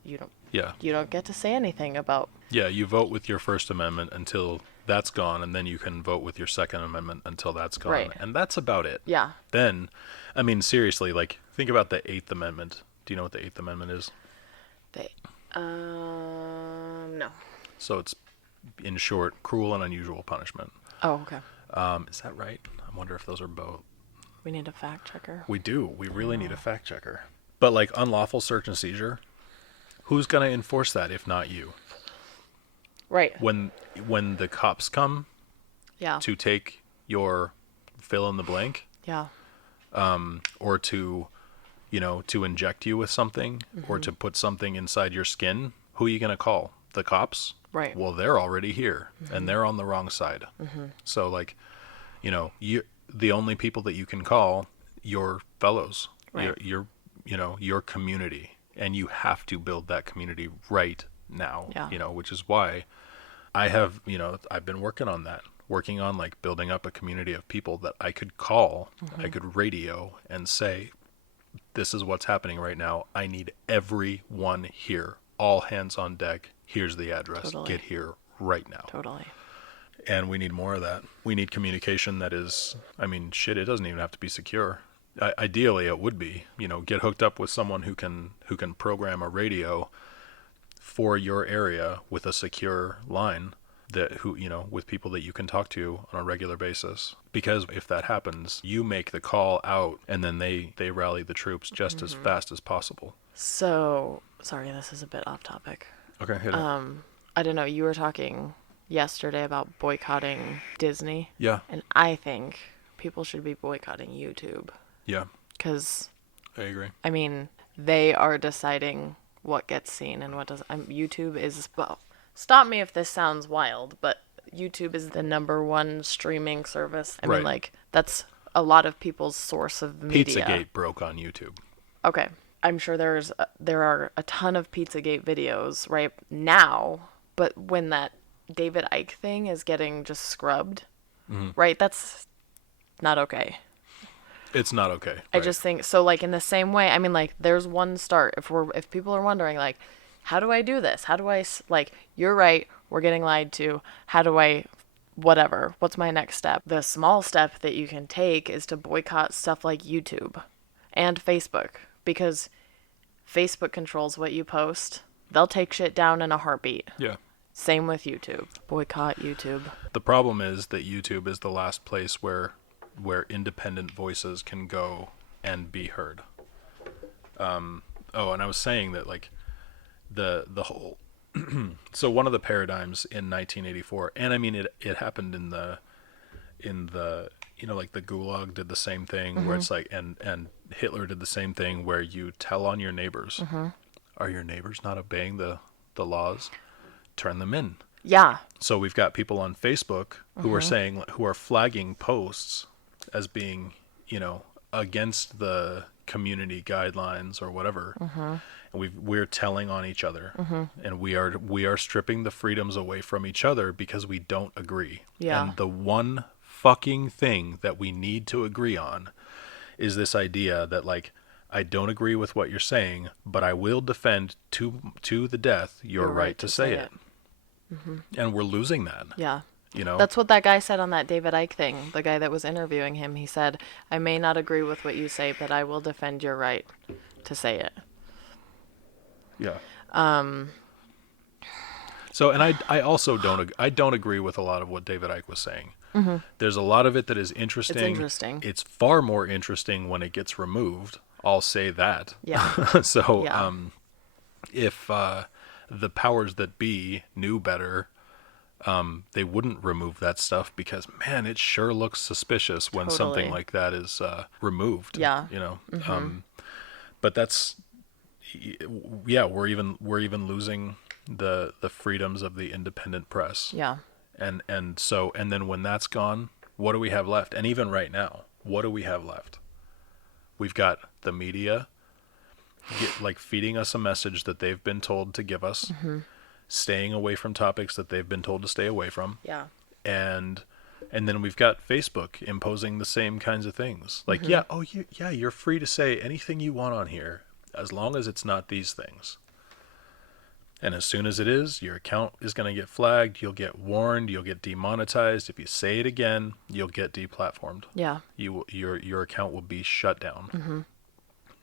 say anything about. Yeah, you vote with your First Amendment until that's gone, and then you can vote with your Second Amendment until that's gone. Right. And that's about it. Yeah. Then, I mean, seriously, like, think about the Eighth Amendment. Do you know what the Eighth Amendment is? They, no. So it's, in short, cruel and unusual punishment. Oh, okay. Is that right? I wonder if those are both. We need a fact checker. We do. We really need a fact checker. But like unlawful search and seizure, who's going to enforce that if not you? Right. When the cops come Yeah. to take your fill in the blank, Yeah. or to, to inject you with something, or to put something inside your skin, who are you going to call? The cops? Right. Well, they're already here, and they're on the wrong side. So, like, the only people that you can call your fellows, Right. your community, and you have to build that community right now. Yeah. Which is why I have, I've been working on like building up a community of people that I could call, I could radio and say, this is what's happening right now. I need everyone here. All hands on deck. Here's the address. Totally. Get here right now. Totally. And we need more of that. We need communication that is, I mean, shit, it doesn't even have to be secure. Ideally, it would be, get hooked up with someone who can program a radio for your area with a secure line with people that you can talk to on a regular basis. Because if that happens, you make the call out and then they rally the troops just as fast as possible. So, sorry, this is a bit off topic. Okay, hit it. I don't know, you were talking yesterday about boycotting Disney. Yeah. And I think people should be boycotting YouTube. Yeah. Because, I agree. I mean, they are deciding what gets seen and what doesn't. YouTube is, well, stop me if this sounds wild, but YouTube is the #1 streaming service. I mean, like, that's a lot of people's source of media. Pizzagate broke on YouTube. Okay. I'm sure there are a ton of Pizzagate videos right now, but when that David Icke thing is getting just scrubbed, right, that's not okay. It's not okay. Right. I just think so. Like in the same way, I mean, like there's one start. If people are wondering, like, how do I do this? How do I like? You're right. We're getting lied to. How do I? Whatever. What's my next step? The small step that you can take is to boycott stuff like YouTube and Facebook, because Facebook controls what you post. They'll take shit down in a heartbeat. Yeah. Same with YouTube. Boycott YouTube. The problem is that YouTube is the last place where independent voices can go and be heard. And I was saying that like the whole so one of the paradigms in 1984, and I mean it happened in the like the Gulag did the same thing where it's like and Hitler did the same thing where you tell on your neighbors. Are your neighbors not obeying the laws? Turn them in. Yeah. So we've got people on Facebook who are flagging posts as being, against the community guidelines or whatever. And we're telling on each other, and we are stripping the freedoms away from each other because we don't agree. Yeah. And the one fucking thing that we need to agree on is this idea that like, I don't agree with what you're saying, but I will defend to the death your right to say it. And we're losing that. Yeah. You know? That's what that guy said on that David Icke thing. The guy that was interviewing him, he said, I may not agree with what you say, but I will defend your right to say it. Yeah. So, and I also don't agree with a lot of what David Icke was saying. There's a lot of it that is interesting. It's interesting. It's far more interesting when it gets removed. I'll say that. Yeah. So, Yeah. If the powers that be knew better, they wouldn't remove that stuff because, man, it sure looks suspicious when something Totally. like that is removed. Yeah. But that's, yeah, we're even losing the freedoms of the independent press. Yeah. And then when that's gone, what do we have left? And even right now, what do we have left? We've got the media feeding us a message that they've been told to give us, staying away from topics that they've been told to stay away from. Yeah. And then we've got Facebook imposing the same kinds of things. Like, you're free to say anything you want on here as long as it's not these things. And as soon as it is, your account is going to get flagged. You'll get warned. You'll get demonetized. If you say it again, you'll get deplatformed. Yeah. Your account will be shut down. Mm-hmm.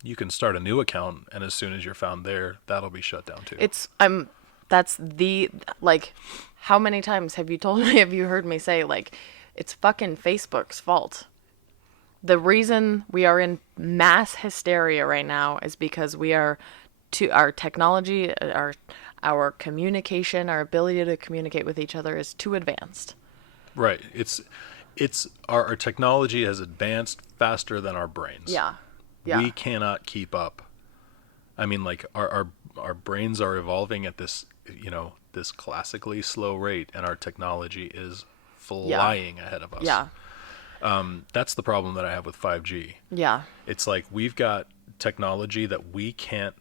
You can start a new account, and as soon as you're found there, that'll be shut down too. That's the, like, how many times have you heard me say, like, it's fucking Facebook's fault. The reason we are in mass hysteria right now is because our technology, our communication, our ability to communicate with each other is too advanced. Right. It's our technology has advanced faster than our brains. Yeah. Yeah. We cannot keep up. I mean, like our brains are evolving at this, this classically slow rate, and our technology is flying ahead of us. Yeah. That's the problem that I have with 5G. Yeah. It's like we've got technology that we can't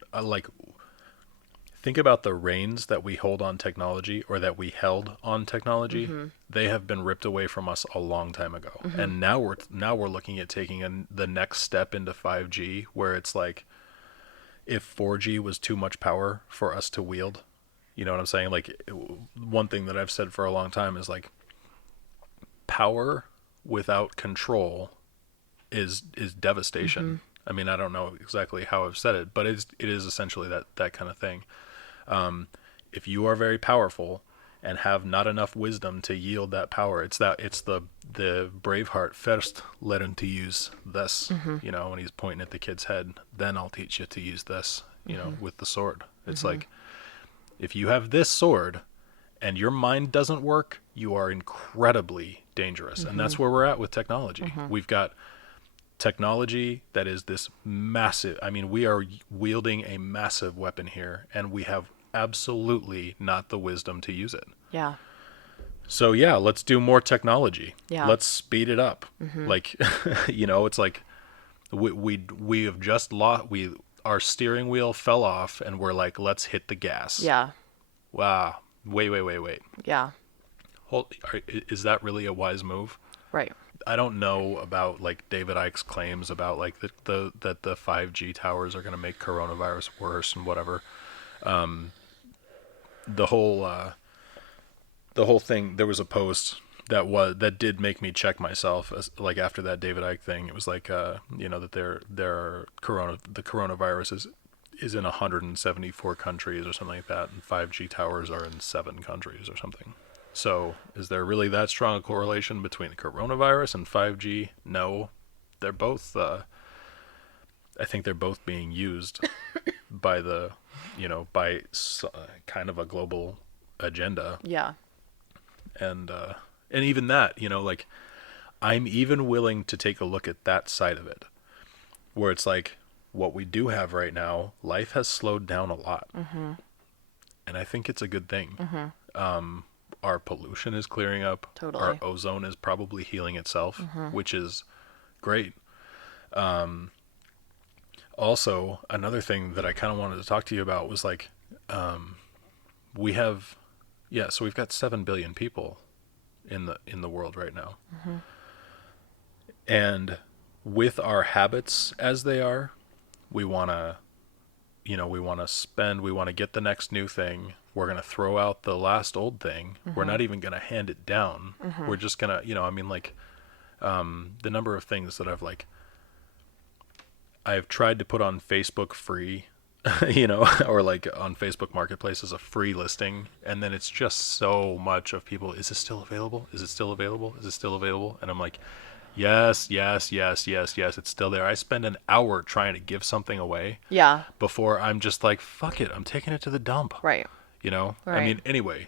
think about the reins that we hold on technology, or that we held on technology. Mm-hmm. They have been ripped away from us a long time ago. Mm-hmm. And now we're looking at taking the next step into 5G, where it's like, if 4G was too much power for us to wield, you know what I'm saying? Like, one thing that I've said for a long time is, like, power without control is devastation. Mm-hmm. I mean, I don't know exactly how I've said it, but it is essentially that kind of thing. If you are very powerful and have not enough wisdom to yield that power, it's the Braveheart first learn to use this, mm-hmm. When he's pointing at the kid's head, then I'll teach you to use this, mm-hmm. with the sword. It's mm-hmm. like, if you have this sword and your mind doesn't work, you are incredibly dangerous. Mm-hmm. And that's where we're at with technology. Mm-hmm. We've got technology that is this massive, we are wielding a massive weapon here, and we have absolutely not the wisdom to use it. Yeah. So yeah, let's do more technology. Yeah. Let's speed it up. Mm-hmm. Like, it's like we have just lost, our steering wheel fell off, and we're like, let's hit the gas. Yeah. Wow. Wait. Yeah. Is that really a wise move? Right. I don't know about like David Icke's claims about like that the 5G towers are going to make coronavirus worse and whatever. The whole thing. There was a post that did make me check myself. Like after that David Icke thing, it was like that the coronavirus is in 174 countries or something like that, and 5G towers are in 7 countries or something. So, is there really that strong a correlation between coronavirus and 5G? No. They're both, I think they're both being used by by kind of a global agenda. Yeah. And even that, like, I'm even willing to take a look at that side of it, where it's like, what we do have right now, life has slowed down a lot. Mm-hmm. And I think it's a good thing. Mm-hmm. Our pollution is clearing up. Totally. Our ozone is probably healing itself, mm-hmm. which is great. Also, another thing that I kind of wanted to talk to you about was like, we've got 7 billion people in the world right now. Mm-hmm. And with our habits as they are, we want to spend, we want to get the next new thing. We're going to throw out the last old thing. Mm-hmm. We're not even going to hand it down. Mm-hmm. We're just going to, the number of things that I've tried to put on Facebook free, or like on Facebook Marketplace as a free listing. And then it's just so much of people, is this still available? Is it still available? Is it still available? And I'm like, yes, it's still there. I spend an hour trying to give something away. Yeah. Before I'm just like, fuck it, I'm taking it to the dump. Right. Right. Anyway,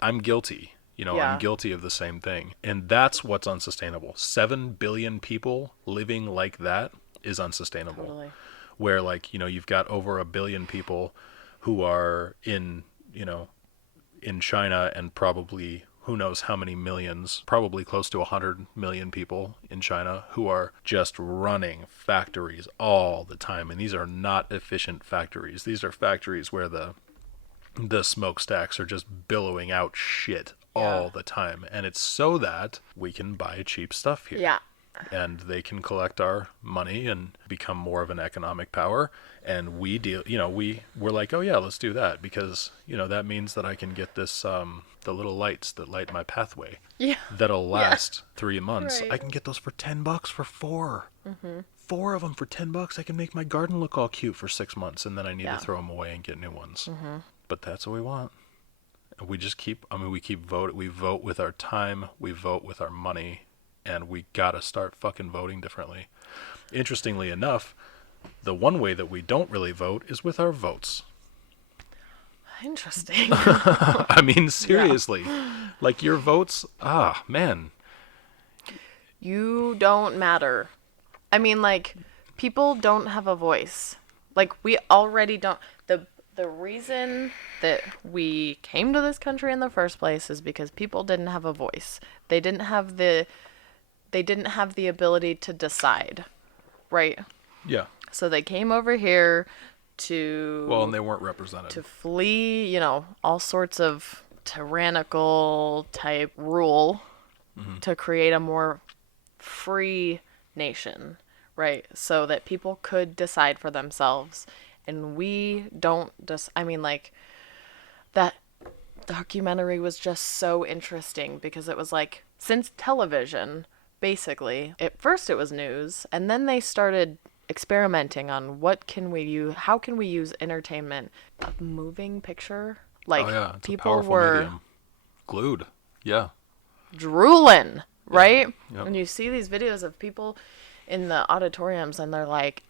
I'm guilty. Yeah. I'm guilty of the same thing. And that's what's unsustainable. 7 billion people living like that is unsustainable. Totally. Where you've got over 1 billion people who are in China, and probably who knows how many millions, probably close to 100 million people in China who are just running factories all the time. And these are not efficient factories. These are factories where the smokestacks are just billowing out shit all the time. And it's so that we can buy cheap stuff here. Yeah. and they can collect our money and become more of an economic power. And we deal, we're like, oh yeah, let's do that, because that means that I can get this the little lights that light my pathway Yeah. that'll Yeah. last 3 months. Right. I can get those for $10 for four. Mhm. Four of them for $10. I can make my garden look all cute for 6 months, and then I need to Yeah. throw them away and get new ones. Mhm. But that's what we want. We just keep. I mean, we keep vote. We vote with our time. We vote with our money, and we gotta start fucking voting differently. Interestingly enough, the one way that we don't really vote is with our votes. Interesting. I mean, Yeah. seriously, like your votes. Ah, man. You don't matter. I mean, like, people don't have a voice. Like, we already don't. The reason that we came to this country in the first place is because people didn't have a voice. They didn't have the ability to decide, right? Yeah. So they came over here Well, and to they weren't represented. flee, all sorts of tyrannical type rule to create a more free nation, right? So that people could decide for themselves. And we don't just, I mean, like, that documentary was just so interesting because it was like, since television, basically, at first it was news, and then they started experimenting on what can we use, how can we use entertainment, a moving picture. Like, Oh yeah, it's a people powerful were medium. Glued. Yeah. drooling, right? Yep. And you see these videos of people in the auditoriums and they're like,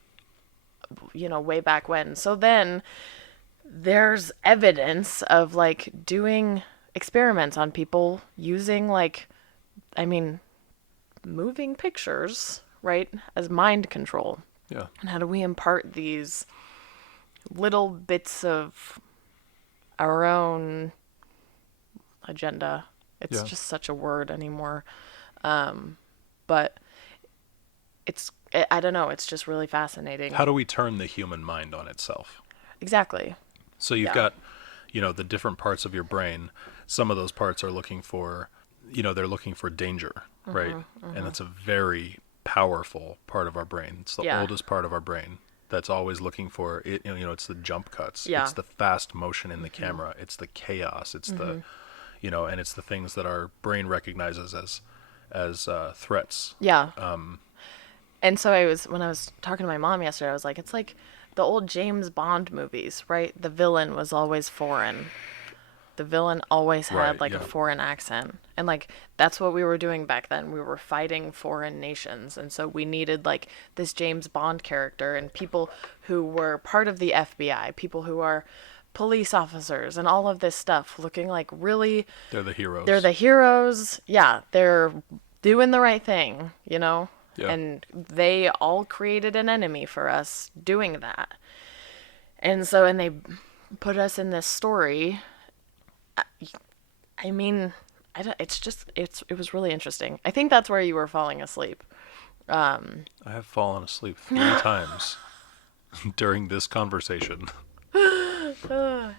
way back when. So then there's evidence of like doing experiments on people using like, I mean, moving pictures, right, as mind control. Yeah. And how do we impart these little bits of our own agenda? It's Yeah. just such a word anymore. But I don't know, it's just really fascinating. How do we turn the human mind on itself? Exactly. So you've Yeah. got, the different parts of your brain. Some of those parts are looking for, they're looking for danger, right? And that's a very powerful part of our brain. It's the Yeah. oldest part of our brain that's always looking for it. It's the jump cuts. Yeah. It's the fast motion in the camera. It's the chaos. It's the, and it's the things that our brain recognizes as threats. Yeah. And so when I was talking to my mom yesterday, I was like, it's like the old James Bond movies, right? The villain was always foreign. The villain always had Right, like a yeah. foreign accent. And like that's what we were doing back then. We were fighting foreign nations. And so we needed like this James Bond character and people who were part of the FBI, people who are police officers and all of this stuff looking like really They're the heroes. they're the heroes. Yeah, they're doing the right thing, Yeah. And they all created an enemy for us doing that. And so, and they put us in this story. I mean, it was really interesting. I think that's where you were falling asleep. I have fallen asleep 3 times during this conversation.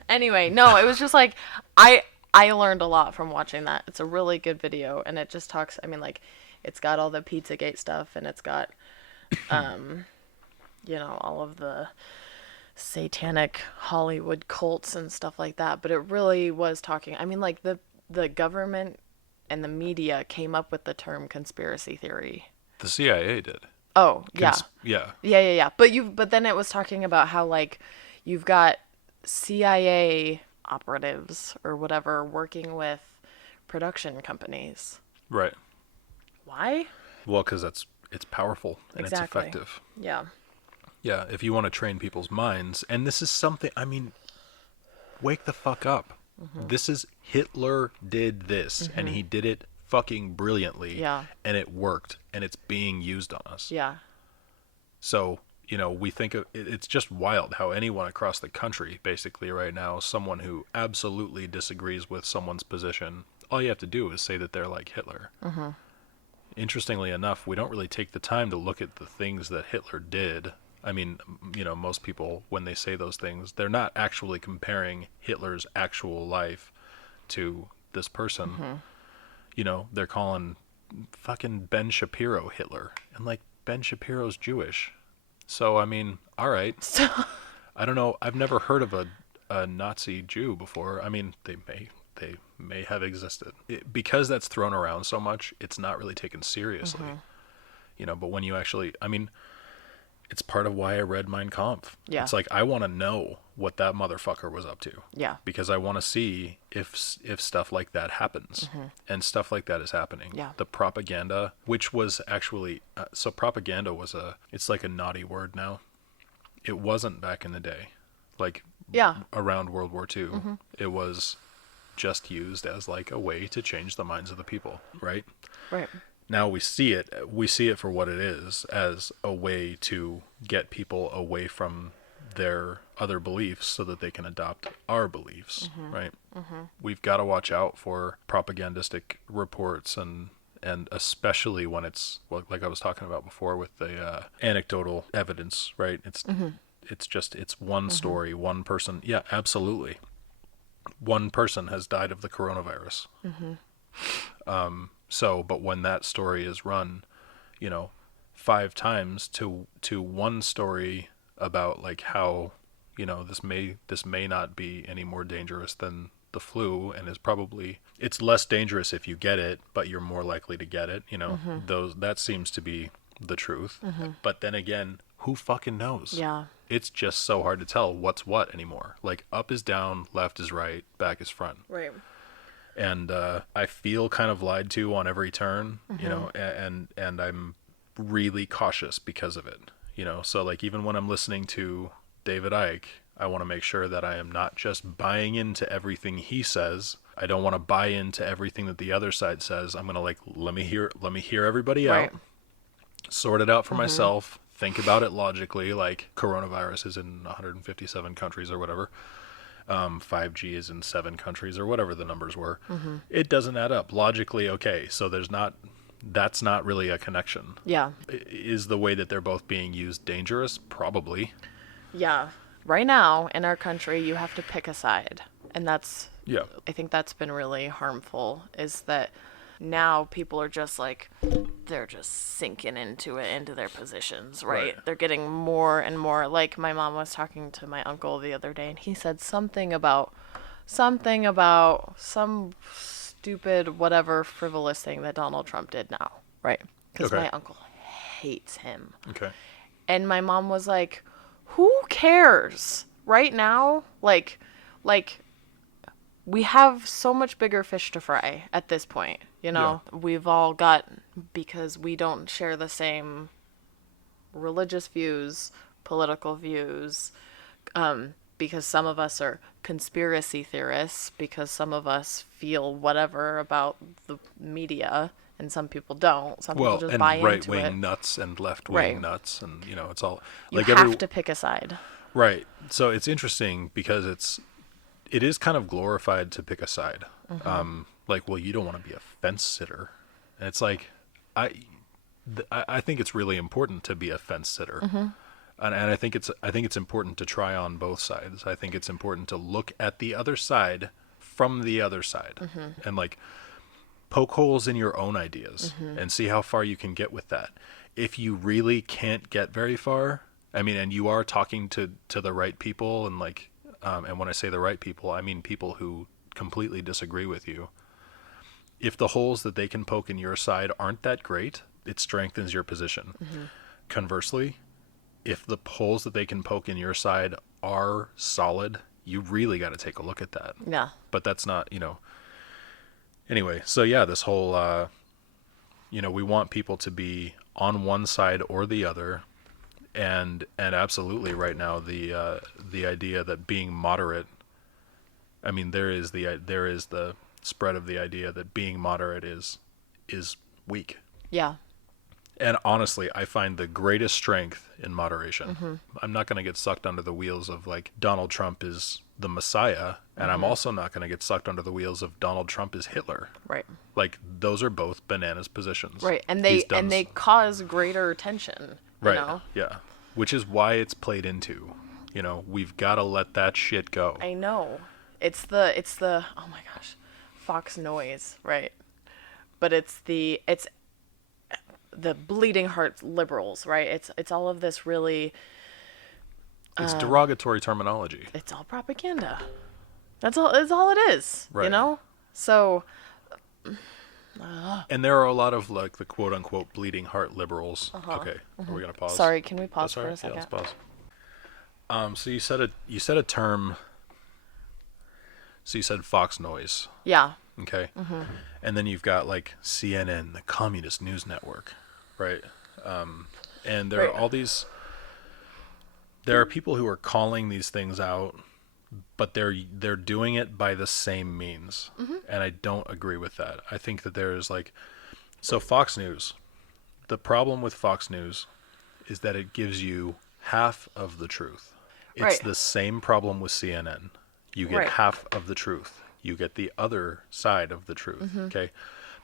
Anyway, no, it was just like, I learned a lot from watching that. It's a really good video, and it just talks, I mean, like, it's got all the Pizzagate stuff, and it's got, all of the satanic Hollywood cults and stuff like that. But it really was talking, I mean, like, the government and the media came up with the term conspiracy theory. The CIA did. Oh, yeah. Yeah. Yeah. But then it was talking about how like you've got CIA operatives or whatever working with production companies. Right. Why? Well, because it's powerful and Exactly. it's effective. Yeah. Yeah, if you want to train people's minds, and this is something, I mean, wake the fuck up. This is, Hitler did this, and he did it fucking brilliantly. Yeah. And it worked, and it's being used on us. Yeah. So, we think of, it's just wild how anyone across the country, basically right now, someone who absolutely disagrees with someone's position, all you have to do is say that they're like Hitler. Interestingly enough, we don't really take the time to look at the things that Hitler did. I mean, most people, when they say those things, they're not actually comparing Hitler's actual life to this person. They're calling fucking Ben Shapiro Hitler, and like Ben Shapiro's Jewish. So I mean, all right. So, I don't know. I've never heard of a Nazi Jew before. I mean, they may have existed. Because that's thrown around so much, it's not really taken seriously. But when you actually, I mean, it's part of why I read Mein Kampf. yeah. It's like I want to know what that motherfucker was up to. Yeah. Because I want to see if stuff like that happens, and stuff like that is happening. Yeah. The propaganda, which was actually so propaganda was it's like a naughty word now. It wasn't back in the day, like Yeah. around World War II. It was just used as like a way to change the minds of the people, right? Right. Now we see it for what it is, as a way to get people away from their other beliefs so that they can adopt our beliefs, right? We've got to watch out for propagandistic reports, and especially when it's like I was talking about before with the anecdotal evidence, right? It's one story, one person. Yeah, absolutely. One person has died of the coronavirus. So, but when that story is run, 5 times to one story about like how, this may not be any more dangerous than the flu, and it's less dangerous if you get it, but you're more likely to get it. That seems to be the truth. But then again, who fucking knows? Yeah. It's just so hard to tell what's what anymore. Like up is down, left is right, back is front. Right. And I feel kind of lied to on every turn, and I'm really cautious because of it, So like even when I'm listening to David Icke, I want to make sure that I am not just buying into everything he says. I don't want to buy into everything that the other side says. I'm gonna let me hear everybody Right. out, sort it out for myself, think about it logically. Like coronavirus is in 157 countries or whatever. 5G is in 7 countries or whatever the numbers were. It doesn't add up logically. Okay, so that's not really a connection. Yeah. Is the way that they're both being used dangerous? Probably. Yeah. Right now in our country, you have to pick a side. And Yeah. I think that's been really harmful, is that now people are just like, they're just sinking into their positions, right? They're getting more and more. Like my mom was talking to my uncle the other day, and he said something about some stupid, whatever, frivolous thing that Donald Trump did now, right? Because Okay. my uncle hates him. Okay. And my mom was like, who cares right now? Like, we have so much bigger fish to fry at this point, We've all got, because we don't share the same religious views, political views, because some of us are conspiracy theorists, because some of us feel whatever about the media, and some people don't. Some people just buy into it. Right-wing nuts and left-wing nuts, and it's all You like have to pick a side. Right. So it's interesting because it is kind of glorified to pick a side. Like, well, you don't want to be a fence sitter, and it's like, I think it's really important to be a fence sitter, and I think it's important to try on both sides. I think it's important to look at the other side from the other side, and like poke holes in your own ideas and see how far you can get with that. If you really can't get very far, I mean, and you are talking to the right people, and like, and when I say the right people, I mean people who completely disagree with you. If the holes that they can poke in your side aren't that great, it strengthens your position. Conversely, if the holes that they can poke in your side are solid, you really got to take a look at that. Yeah. But that's not, Anyway, so yeah, this whole, we want people to be on one side or the other, and absolutely right now the idea that being moderate, I mean, there is the spread of the idea that being moderate is weak. Yeah. And honestly, I find the greatest strength in moderation. I'm not going to get sucked under the wheels of like Donald Trump is the Messiah, and I'm also not going to get sucked under the wheels of Donald Trump is Hitler. Right. Like those are both bananas positions. Right. And they cause greater tension. Right. Yeah. Which is why it's played into. We've got to let that shit go. I know. It's the oh my gosh, Fox noise, right? But it's the bleeding heart liberals, right? It's all of this really, It's derogatory terminology. it's all propaganda. That's all it is, you Right. know? So, And there are a lot of like the quote unquote bleeding heart liberals. uh-huh. Okay, are we gonna pause? Sorry, can we pause That's all for right. a Yeah, let's second? pause. So you said a term. So you said Fox Noise. Yeah. Okay. And then you've got like CNN, the communist news network, right? And there are Right. all these. There are people who are calling these things out, but they're doing it by the same means, and I don't agree with that. I think that there is like, so Fox News. The problem with Fox News is that it gives you half of the truth. It's Right. the same problem with CNN. You get Right. half of the truth. You get the other side of the truth. Okay.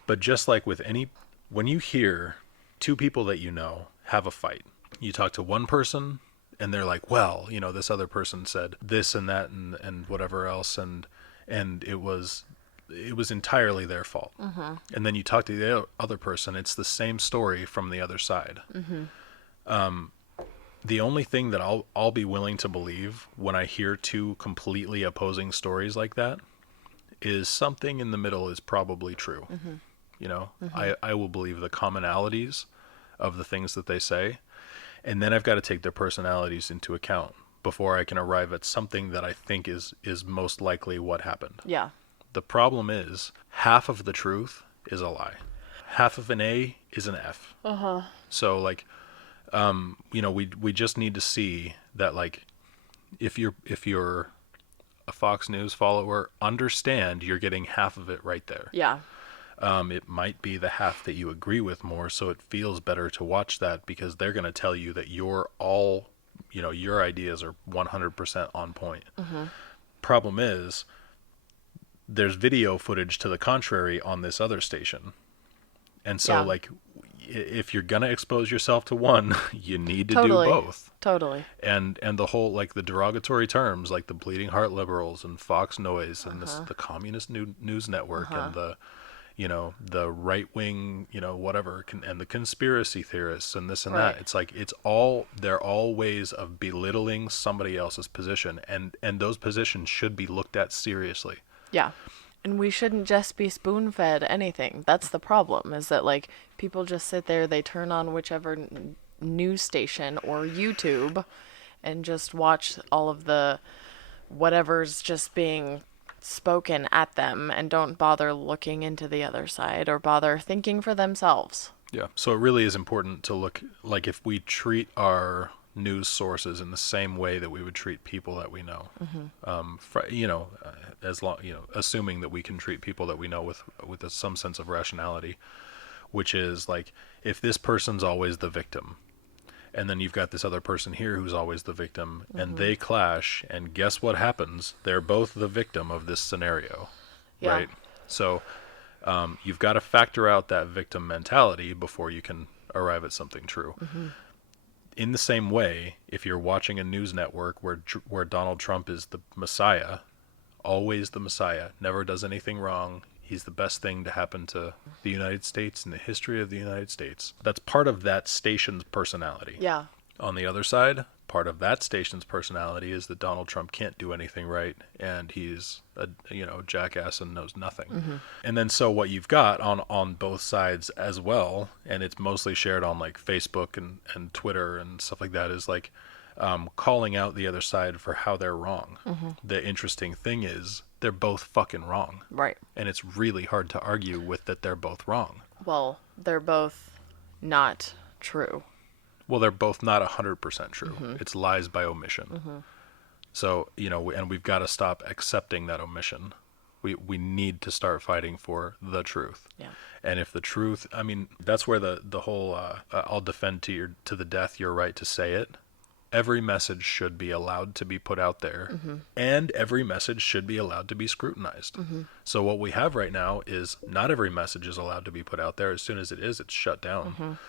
But just like with any, when you hear two people that you know have a fight, you talk to one person and they're like, well, this other person said this and that and whatever else. And it was entirely their fault. And then you talk to the other person, it's the same story from the other side. The only thing that I'll be willing to believe when I hear two completely opposing stories like that is something in the middle is probably true. I will believe the commonalities of the things that they say, and then I've got to take their personalities into account before I can arrive at something that I think is most likely what happened. Yeah. The problem is half of the truth is a lie. Half of an A is an F. So like, we just need to see that, like, if you're a Fox News follower, understand you're getting half of it right there. Yeah. It might be the half that you agree with more, so it feels better to watch that because they're going to tell you that you're all, your ideas are 100% on point. Problem is, there's video footage to the contrary on this other station. And so, Yeah. like, if you're gonna expose yourself to one, you need to do Totally. both. Totally. And the whole, like, the derogatory terms, like the bleeding heart liberals and Fox Noise and the communist news network and the right wing, whatever, and the conspiracy theorists and this and Right. that. It's like they're all ways of belittling somebody else's position, and those positions should be looked at seriously. Yeah. And we shouldn't just be spoon-fed anything. That's the problem, is that, like, people just sit there, they turn on whichever news station or YouTube and just watch all of the whatever's just being spoken at them and don't bother looking into the other side or bother thinking for themselves. Yeah. So it really is important to look, like, if we treat our news sources in the same way that we would treat people that we know, as long, assuming that we can treat people that we know with some sense of rationality, which is like, if this person's always the victim, and then you've got this other person here who's always the victim, and they clash, and guess what happens? They're both the victim of this scenario, Yeah. right? So you've got to factor out that victim mentality before you can arrive at something true. In the same way, if you're watching a news network where Donald Trump is the Messiah, always the Messiah, never does anything wrong, he's the best thing to happen to the United States in the history of the United States. That's part of that station's personality. Yeah. On the other side, part of that station's personality is that Donald Trump can't do anything right, and he's a jackass and knows nothing. And then so what you've got on both sides as well, and it's mostly shared on like Facebook and Twitter and stuff like that, is like calling out the other side for how they're wrong. The interesting thing is they're both fucking wrong. Right. And it's really hard to argue with that they're both wrong. Well, they're both not true. Well, they're both not 100% true. It's lies by omission. So, and we've got to stop accepting that omission. We need to start fighting for the truth. Yeah. And if the truth, I mean, that's where the whole I'll defend to the death your right to say it. Every message should be allowed to be put out there, and every message should be allowed to be scrutinized. So what we have right now is not every message is allowed to be put out there. As soon as it is, it's shut down.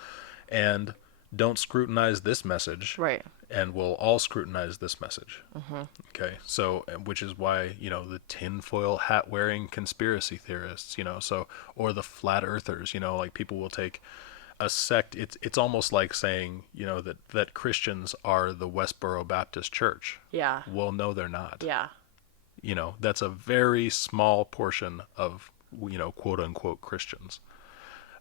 And don't scrutinize this message, Right. and we'll all scrutinize this message. Okay, so which is why the tinfoil hat wearing conspiracy theorists, or the flat earthers, like people will take a sect. It's almost like saying, that Christians are the Westboro Baptist Church. Yeah. Well, no, they're not. Yeah. That's a very small portion of, quote unquote Christians.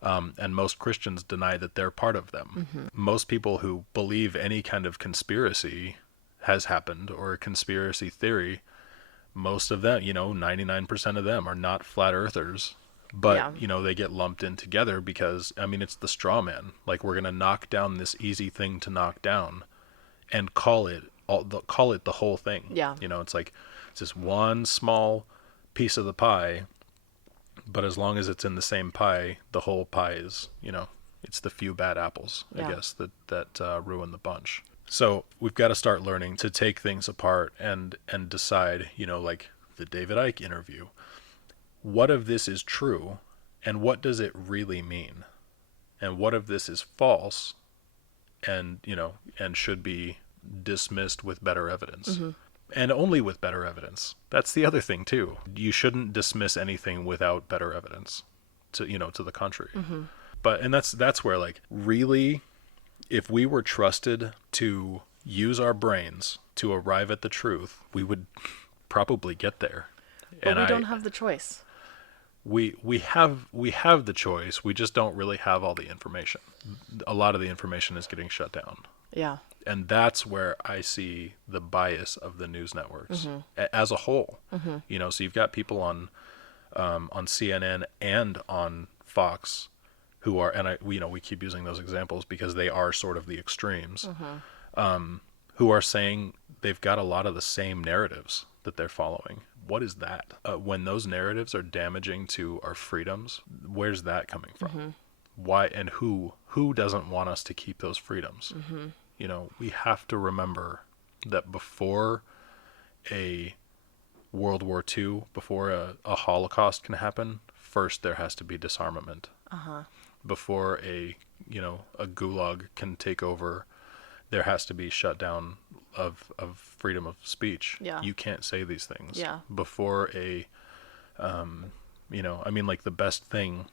And most Christians deny that they're part of them. Mm-hmm. Most people who believe any kind of conspiracy has happened, or a conspiracy theory, most of them, 99% of them are not flat earthers. But, Yeah. they get lumped in together because, it's the straw man. Like, we're going to knock down this easy thing to knock down and call it the whole thing. Yeah. It's like, it's just one small piece of the pie, but as long as it's in the same pie, the whole pie is, it's the few bad apples, Yeah. I guess, that ruin the bunch. So we've got to start learning to take things apart and decide, like the David Icke interview, what of this is true and what does it really mean? And what of this is false and, and should be dismissed with better evidence? Mm-hmm. And only with better evidence. That's the other thing too. You shouldn't dismiss anything without better evidence to the contrary. Mm-hmm. And that's where, like, really, if we were trusted to use our brains to arrive at the truth, we would probably get there. But we don't have the choice. We have the choice. We just don't really have all the information. A lot of the information is getting shut down. Yeah. And that's where I see the bias of the news networks Mm-hmm. as a whole. Mm-hmm. So you've got people on CNN and on Fox who are, and we keep using those examples because they are sort of the extremes, Mm-hmm. who are saying they've got a lot of the same narratives that they're following. What is that? When those narratives are damaging to our freedoms, where's that coming from? Mm-hmm. Why and who doesn't want us to keep those freedoms? Mm-hmm. We have to remember that before a World War II, before a Holocaust can happen, first there has to be disarmament. Uh-huh. Before a gulag can take over, there has to be shutdown of freedom of speech. Yeah. You can't say these things. Yeah. Before like the best thing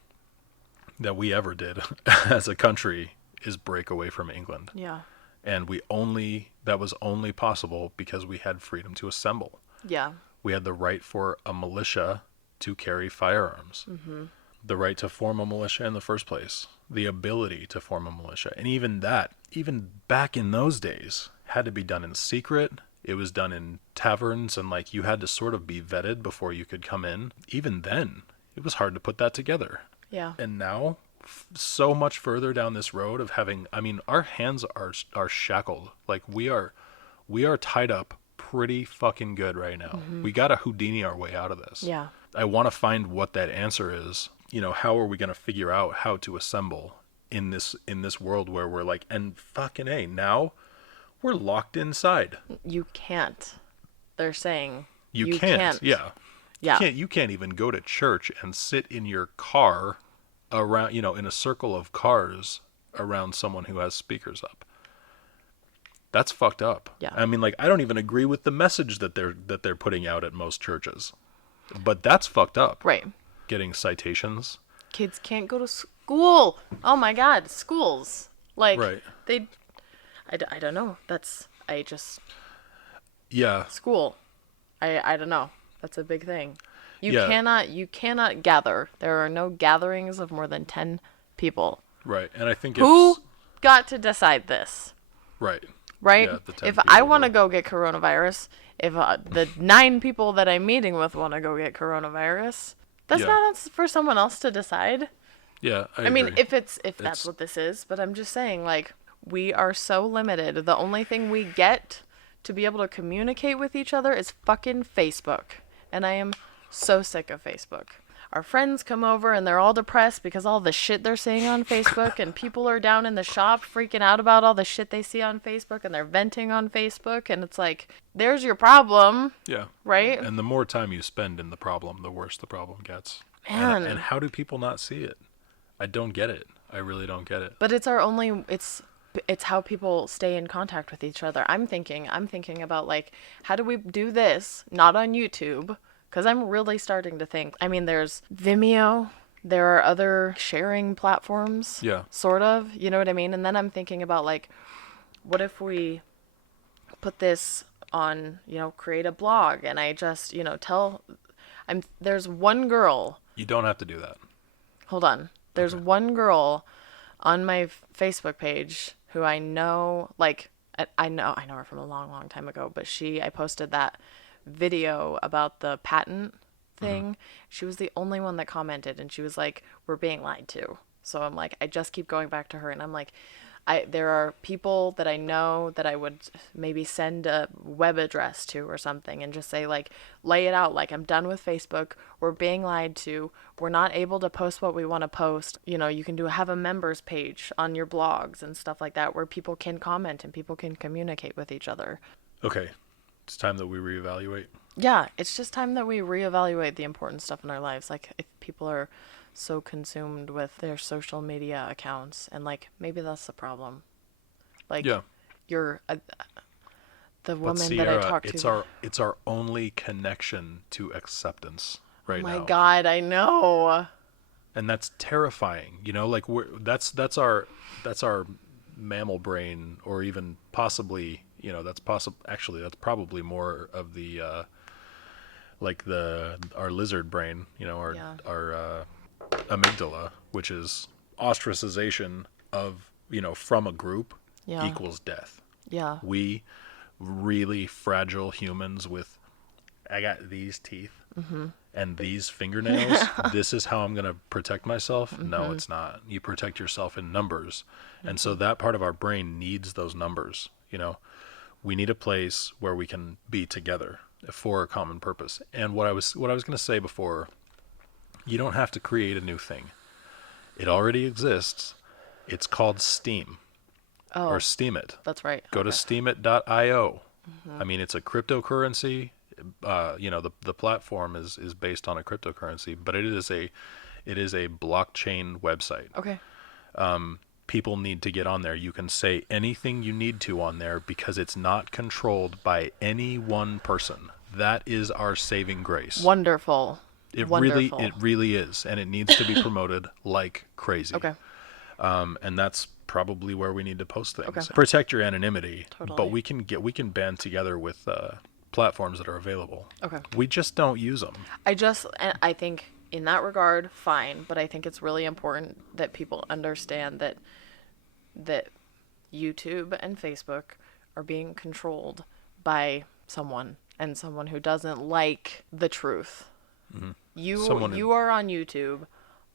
that we ever did as a country is break away from England. Yeah. And that was only possible because we had freedom to assemble. Yeah. We had the right for a militia to carry firearms. Mm-hmm. The right to form a militia in the first place. The ability to form a militia. And even back in those days, had to be done in secret. It was done in taverns, and like you had to sort of be vetted before you could come in. Even then, it was hard to put that together. Yeah. And now, so much further down this road of having, our hands are shackled. Like we are tied up pretty fucking good right now. Mm-hmm. We gotta Houdini our way out of this. Yeah. I want to find what that answer is. How are we going to figure out how to assemble in this world where we're like, and fucking A, now we're locked inside. You can't. They're saying You can't. Yeah. Yeah. You can't even go to church and sit in your car around, in a circle of cars around someone who has speakers up. That's fucked up. Yeah. I don't even agree with the message that they're putting out at most churches. But that's fucked up. Right. Getting citations. Kids can't go to school. Oh my God, schools. Like, right. I don't know. Yeah. School. I don't know. That's a big thing. You Yeah. cannot gather. There are no gatherings of more than 10 people. Right. And I think Who got to decide this? Right. Right? Yeah, the 10 if people I want to who- go get coronavirus, if the 9 people that I'm meeting with want to go get coronavirus, that's Yeah. not for someone else to decide. Yeah, I mean, agree. if that's It's- what this is, but I'm just saying, like, we are so limited. The only thing we get to be able to communicate with each other is fucking Facebook. And I am so sick of Facebook. Our friends come over and they're all depressed because all the shit they're seeing on Facebook, and people are down in the shop freaking out about all the shit they see on Facebook, and they're venting on Facebook, and it's like, there's your problem. Yeah. Right? And the more time you spend in the problem, the worse the problem gets. Man. And how do people not see it? I don't get it. I really don't get it. But it's how people stay in contact with each other. I'm thinking about, like, how do we do this not on YouTube? Because I'm really starting to think, there's Vimeo, there are other sharing platforms, Yeah. sort of, you know what I mean? And then I'm thinking about like, what if we put this on, create a blog and I just, there's one girl, You don't have to do that. hold on. There's Okay. one girl on my Facebook page who I know, like, I know her from a long, long time ago, but I posted that video about the patent Hmm. thing. She was the only one that commented, and she was like, "We're being lied to." So I'm like, I just keep going back to her, and I'm like, there are people that I know that I would maybe send a web address to or something and just say like, lay it out like I'm done with Facebook. We're being lied to. We're not able to post what we want to post. You can have a members page on your blogs and stuff like that where people can comment and people can communicate with each other. Okay. It's time that we reevaluate. Yeah, it's just time that we reevaluate the important stuff in our lives. Like if people are so consumed with their social media accounts and like maybe that's the problem. Like Yeah. you're the But woman that I Sierra, talked to. it's our only connection to acceptance Oh right my now. God, I know. And that's terrifying. Like that's our mammal brain, or even possibly, that's possible. Actually, that's probably more of the like the our lizard brain. Yeah. Our amygdala, which is ostracization of from a group Yeah. equals death. Yeah. We really fragile humans with I got these teeth and these fingernails. This is how I'm going to protect myself. No, it's not. You protect yourself in numbers. And so that part of our brain needs those numbers. We need a place where we can be together for a common purpose. And what I was going to say before, you don't have to create a new thing. It already exists. It's called Steam or Oh, Steam It. that's right. Go to Okay. steemit.io. I mean, it's a cryptocurrency. The platform is based on a cryptocurrency, but it is a blockchain website. Okay. People need to get on there. You can say anything you need to on there because it's not controlled by any one person. That is our saving grace. Wonderful. It Wonderful. really is, and it needs to be promoted like crazy. Okay. And that's probably where we need to post Okay. things. Protect your anonymity, but Totally. we can band together with platforms that are available. Okay. We just don't use them. And I think in that regard, fine, but I think it's really important that people understand that YouTube and Facebook are being controlled by someone and someone who doesn't like the truth. Someone You are on YouTube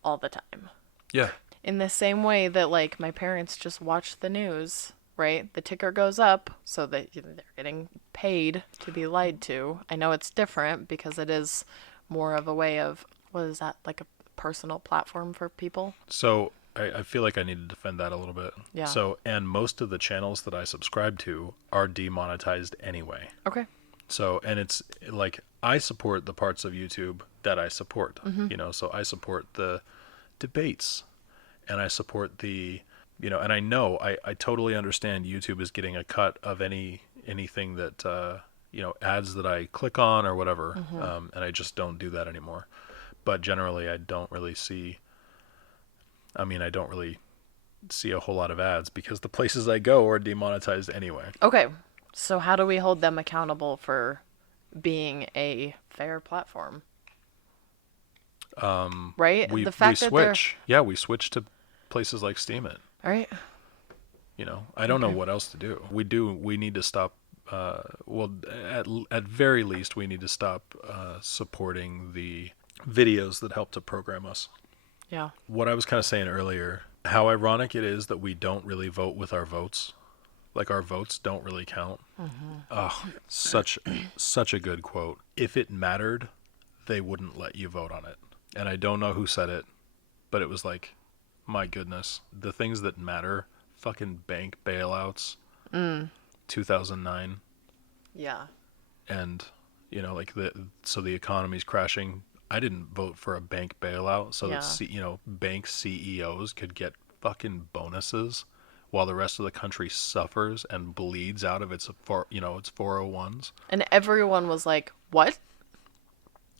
all the time. Yeah. In the same way that like my parents just watch the news, right? The ticker goes up so that they're getting paid to be lied to. I know it's different because it is more of a way of what is that, like a personal platform for people? So I feel like I need to defend that a little bit. Yeah. So, and most of the channels that I subscribe to are demonetized anyway. Okay. So, and it's like I support the parts of YouTube that I support. So I support the debates, and I support and I know I totally understand YouTube is getting a cut of anything that ads that I click on or whatever, and I just don't do that anymore. But generally, I don't really see. I mean, I don't really see a whole lot of ads because the places I go are demonetized anyway. Okay. So how do we hold them accountable for being a fair platform? Right? We The fact we that they're switch. Yeah, we switch to places like Steemit. all right. I don't know Okay. what else to do. We need to stop. Well, at very least, we need to stop supporting the videos that help to program us. Yeah. What I was kind of saying earlier, how ironic it is that we don't really vote with our votes. Like our votes don't really count. Oh, such a good quote. If it mattered, they wouldn't let you vote on it. And I don't know who said it, but it was like, my goodness, the things that matter, fucking bank bailouts, 2009, Yeah. and so the economy's crashing. I didn't vote for a bank bailout so Yeah. that bank CEOs could get fucking bonuses while the rest of the country suffers and bleeds out of its 401s. And everyone was like, "What?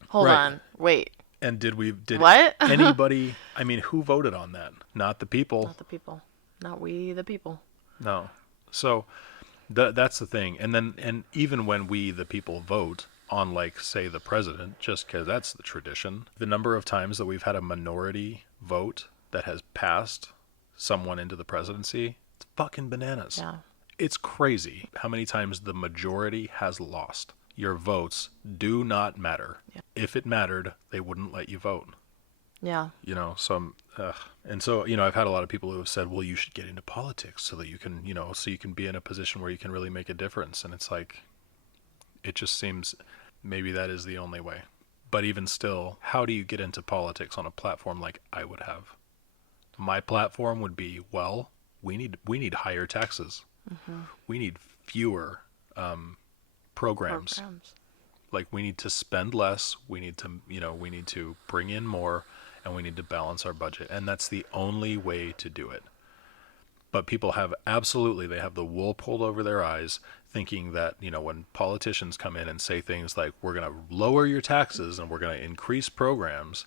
Hold Right. on. Wait. And did What? anybody, I mean, who voted on that? Not the people. Not the people. Not we, the people. No. So that's the thing. And even when we, the people, vote on, like, say, the president, just because that's the tradition, the number of times that we've had a minority vote that has passed someone into the presidency, it's fucking bananas. Yeah. It's crazy how many times the majority has lost. Your votes do not matter. Yeah. If it mattered, they wouldn't let you vote. Yeah. So and so, I've had a lot of people who have said, well, you should get into politics so that you can, so you can be in a position where you can really make a difference. And it's like, it just seems maybe that is the only way. But even still, how do you get into politics on a platform like I would have? My platform would be, well, we need higher taxes. Mm-hmm. We need fewer programs. Like, we need to spend less. We need to bring in more, and we need to balance our budget. And that's the only way to do it. But people they have the wool pulled over their eyes, thinking that, when politicians come in and say things like, we're going to lower your taxes and we're going to increase programs,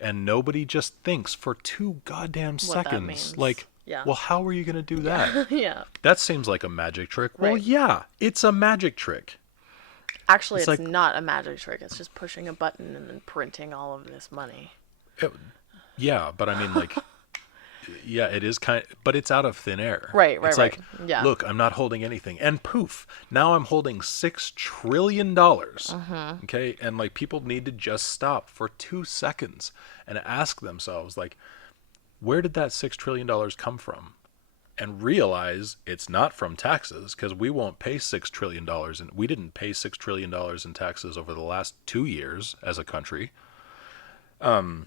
and nobody just thinks for 2 goddamn seconds, like, yeah. Well, how are you going to do that? Yeah. That seems like a magic trick. Well, Right. yeah, it's a magic trick. Actually, it's like, not a magic trick. It's just pushing a button and then printing all of this money. Yeah, but I mean, like, yeah, it is but it's out of thin air. Right, It's right. like, Yeah. look, I'm not holding anything. And poof, now I'm holding $6 trillion. Okay? And, like, people need to just stop for 2 seconds and ask themselves, like, where did that $6 trillion come from? And realize it's not from taxes, because we won't pay $6 trillion. We didn't pay $6 trillion in taxes over the last 2 years as a country. And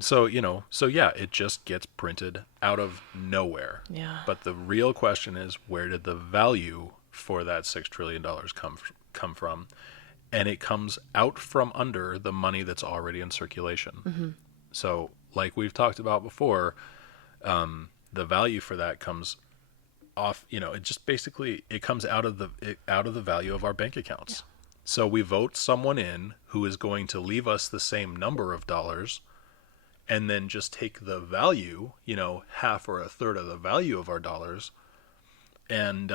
so yeah, it just gets printed out of nowhere. Yeah. But the real question is, where did the value for that $6 trillion come from? And it comes out from under the money that's already in circulation. Mm-hmm. So, like we've talked about before, the value for that comes off. It just basically it comes out of the value of our bank accounts. Yeah. So we vote someone in who is going to leave us the same number of dollars, and then just take the value, half or a third of the value of our dollars, and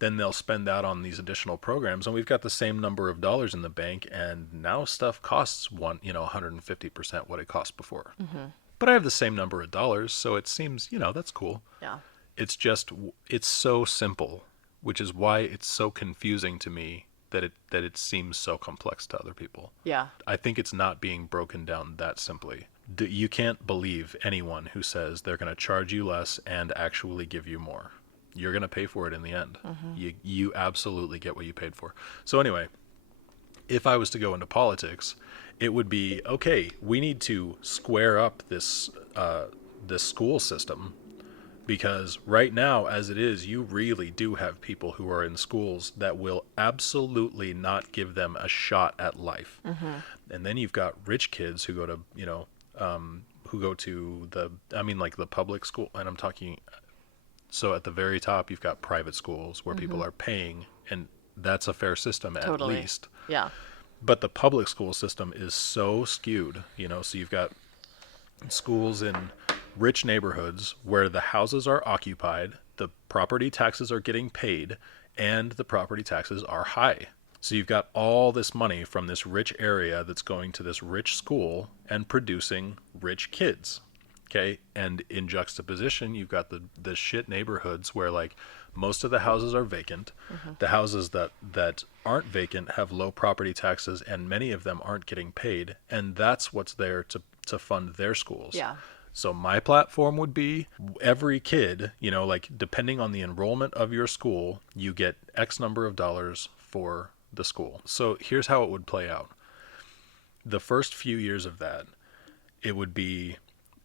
then they'll spend that on these additional programs, and we've got the same number of dollars in the bank, and now stuff costs 150% what it cost before. Mm-hmm. But I have the same number of dollars, so it seems, that's cool. Yeah. It's so simple, which is why it's so confusing to me that it seems so complex to other people. Yeah. I think it's not being broken down that simply. You can't believe anyone who says they're going to charge you less and actually give you more. You're going to pay for it in the end. Mm-hmm. You absolutely get what you paid for. So anyway, if I was to go into politics, it would be, okay, we need to square up this school system, because right now, as it is, you really do have people who are in schools that will absolutely not give them a shot at life. Mm-hmm. And then you've got rich kids who go to, the public school, and I'm talking. So at the very top, you've got private schools where people are paying, and that's a fair system at least. Yeah. But the public school system is so skewed, so you've got schools in rich neighborhoods where the houses are occupied, the property taxes are getting paid, and the property taxes are high. So you've got all this money from this rich area that's going to this rich school and producing rich kids. Okay, and in juxtaposition, you've got the shit neighborhoods where, like, most of the houses are vacant. Mm-hmm. The houses that aren't vacant have low property taxes, and many of them aren't getting paid, and that's what's there to fund their schools. Yeah. So my platform would be, every kid, depending on the enrollment of your school, you get X number of dollars for the school. So here's how it would play out. The first few years of that, it would be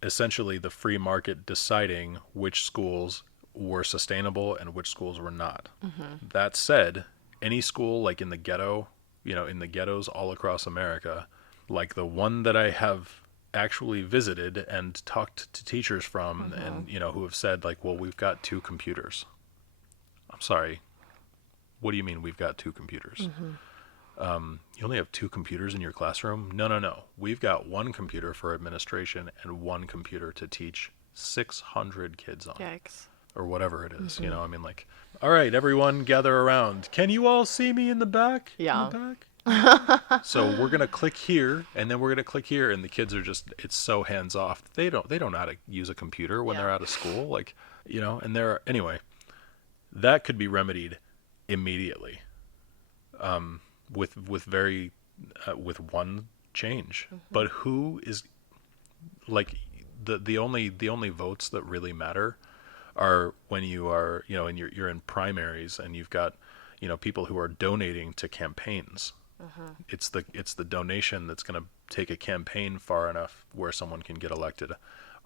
essentially the free market deciding which schools were sustainable and which schools were not. Mm-hmm. That said, any school, like in the ghetto, in the ghettos all across America, like the one that I have actually visited and talked to teachers from, mm-hmm. and who have said, like, well, we've got 2 computers. I'm sorry, what do you mean we've got 2 computers? Mm-hmm. You only have 2 computers in your classroom? No, no, no. We've got 1 computer for administration and 1 computer to teach 600 kids on, Yikes. or whatever it is. Mm-hmm. I mean, like, all right, everyone gather around. Can you all see me in the back? In the Yeah. back? So we're gonna click here, and then we're gonna click here, and the kids are just—it's so hands off. They don't know how to use a computer when Yeah. they're out of school, like And they're anyway. That could be remedied immediately, with very with one change. Mm-hmm. But who is like the only votes that really matter are when you are and you're in primaries and you've got people who are donating to campaigns. Mm-hmm. It's the donation that's going to take a campaign far enough where someone can get elected.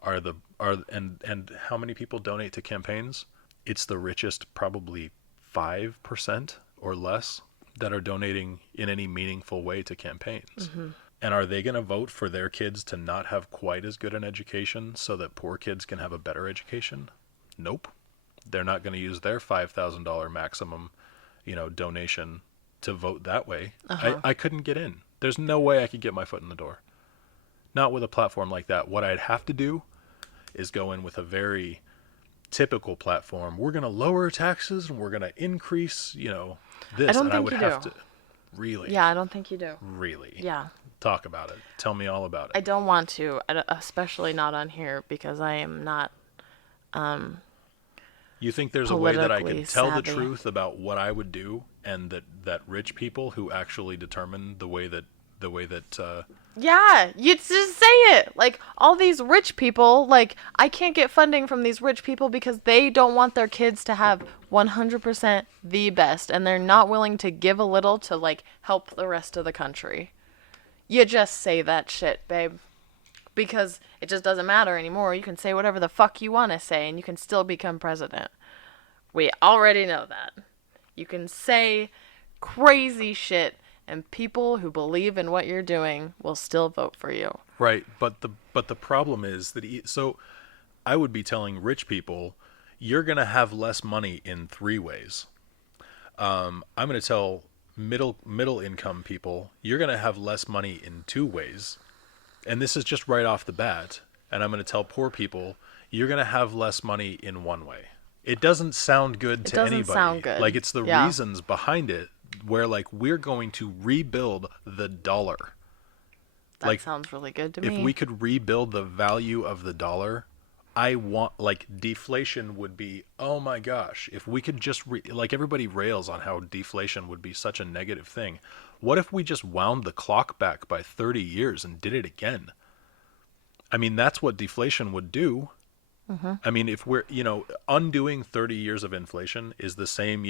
And how many people donate to campaigns? It's the richest, probably 5% or less, that are donating in any meaningful way to campaigns. Mm-hmm. And are they going to vote for their kids to not have quite as good an education so that poor kids can have a better education? Nope. They're not going to use their $5,000 maximum, donation to vote that way. Uh-huh. I couldn't get in. There's no way I could get my foot in the door. Not with a platform like that. What I'd have to do is go in with a very typical platform. We're going to lower taxes and we're going to increase, I this. don't And I think would you have do. to really, Yeah, I don't think you do. really Yeah. talk about it. Tell me all about I it. don't want to, especially not on here because I am not You think there's a way that I politically could tell the savvy. truth about what I would do, and that rich people who actually determine the way that Yeah, you just say it. Like, all these rich people, like, I can't get funding from these rich people because they don't want their kids to have 100% the best, and they're not willing to give a little to, like, help the rest of the country. You just say that shit, babe. Because it just doesn't matter anymore. You can say whatever the fuck you want to say, and you can still become president. We already know that. You can say crazy shit, and people who believe in what you're doing will still vote for you. right. But the problem is that so I would be telling rich people, you're gonna have less money in 3 ways. I'm gonna tell middle income people, you're gonna have less money in 2 ways. And this is just right off the bat. And I'm going to tell poor people, you're going to have less money in 1 way. It doesn't sound good It to doesn't anybody. sound good. Like, it's the Yeah. reasons behind it where, like, we're going to rebuild the dollar. That Like, sounds really good to if me. we could rebuild the value of the dollar, like, deflation would be, oh my gosh, if we could just, like, everybody rails on how deflation would be such a negative thing. What if we just wound the clock back by 30 years and did it again? I mean, that's what deflation would do. Mm-hmm. I mean, if we're, undoing 30 years of inflation is the same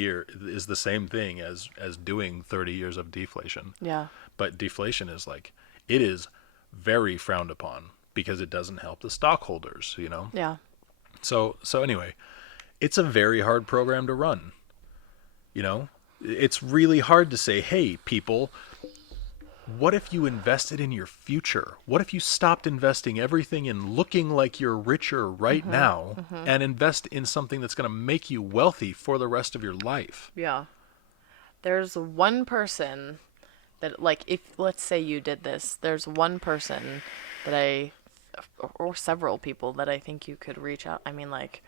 thing as doing 30 years of deflation. Yeah. But deflation is like, it is very frowned upon because it doesn't help the stockholders. Yeah. So anyway, it's a very hard program to run. It's really hard to say, hey, people, what if you invested in your future? What if you stopped investing everything in looking like you're richer right now and invest in something that's going to make you wealthy for the rest of your life? Yeah. There's one person that, like, if, let's say you did this, there's one person that or several people that I think you could reach out. I mean, like,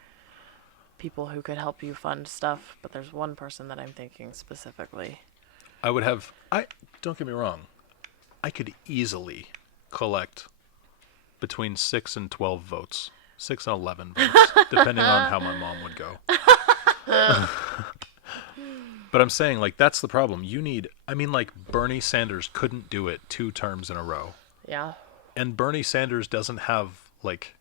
people who could help you fund stuff, but there's one person that I'm thinking specifically. Don't get me wrong, I could easily collect between 6 and 12 votes, 6 and 11 votes, depending on how my mom would go. But I'm saying, like, that's the problem. Like, Bernie Sanders couldn't do it 2 terms in a row. Yeah. And Bernie Sanders doesn't have, like,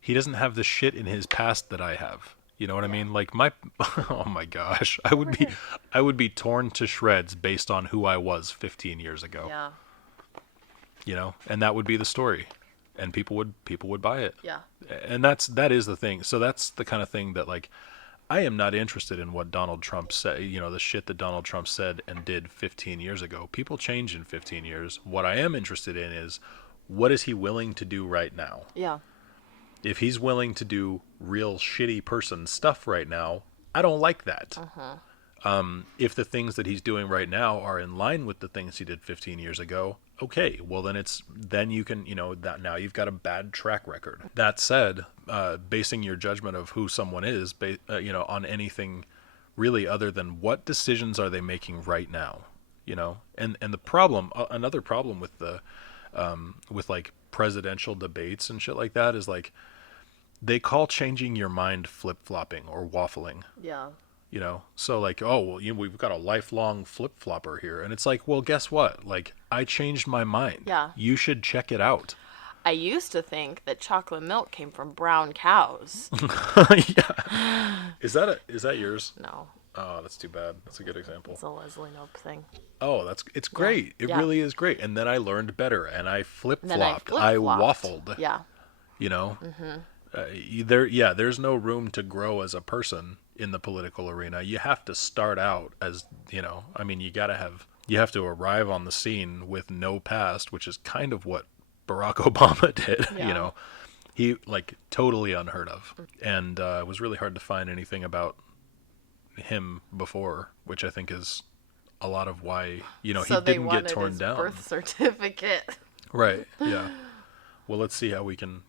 he doesn't have the shit in his past that I have. You know what I mean? Like, oh my gosh, I would be torn to shreds based on who I was 15 years ago. Yeah. And that would be the story, and people would buy it. Yeah. And that is the thing. So that's the kind of thing that, like, I am not interested in what Donald Trump said, the shit that Donald Trump said and did 15 years ago. People change in 15 years. What I am interested in is, what is he willing to do right now? Yeah. If he's willing to do real shitty person stuff right now, I don't like that. If the things that he's doing right now are in line with the things he did 15 years ago, okay, well then you can, that now you've got a bad track record. That said, basing your judgment of who someone is, on anything really other than what decisions are they making right now, and the problem, another problem with with like presidential debates and shit like that is like they call changing your mind flip flopping or waffling. Yeah. So like, oh well, we've got a lifelong flip flopper here, and it's like, well, guess what, like I changed my mind. Yeah. You should check it out. I used to think that chocolate milk came from brown cows. Yeah. Is that yours? No, Oh, that's too bad. That's a good example. it's a Leslie Knope thing. Oh, it's great. It Yeah. really is great. And then I learned better, and I flip And then I flopped. I flip-flopped. waffled. Yeah. You know, there's no room to grow as a person in the political arena. You have to start out as, I mean, you have to arrive on the scene with no past, which is kind of what Barack Obama did. Yeah. He like totally unheard of, and it was really hard to find anything about him before, which I think is a lot of why, So he they didn't wanted get torn his down. birth certificate. Right. Yeah. Well, let's see how we can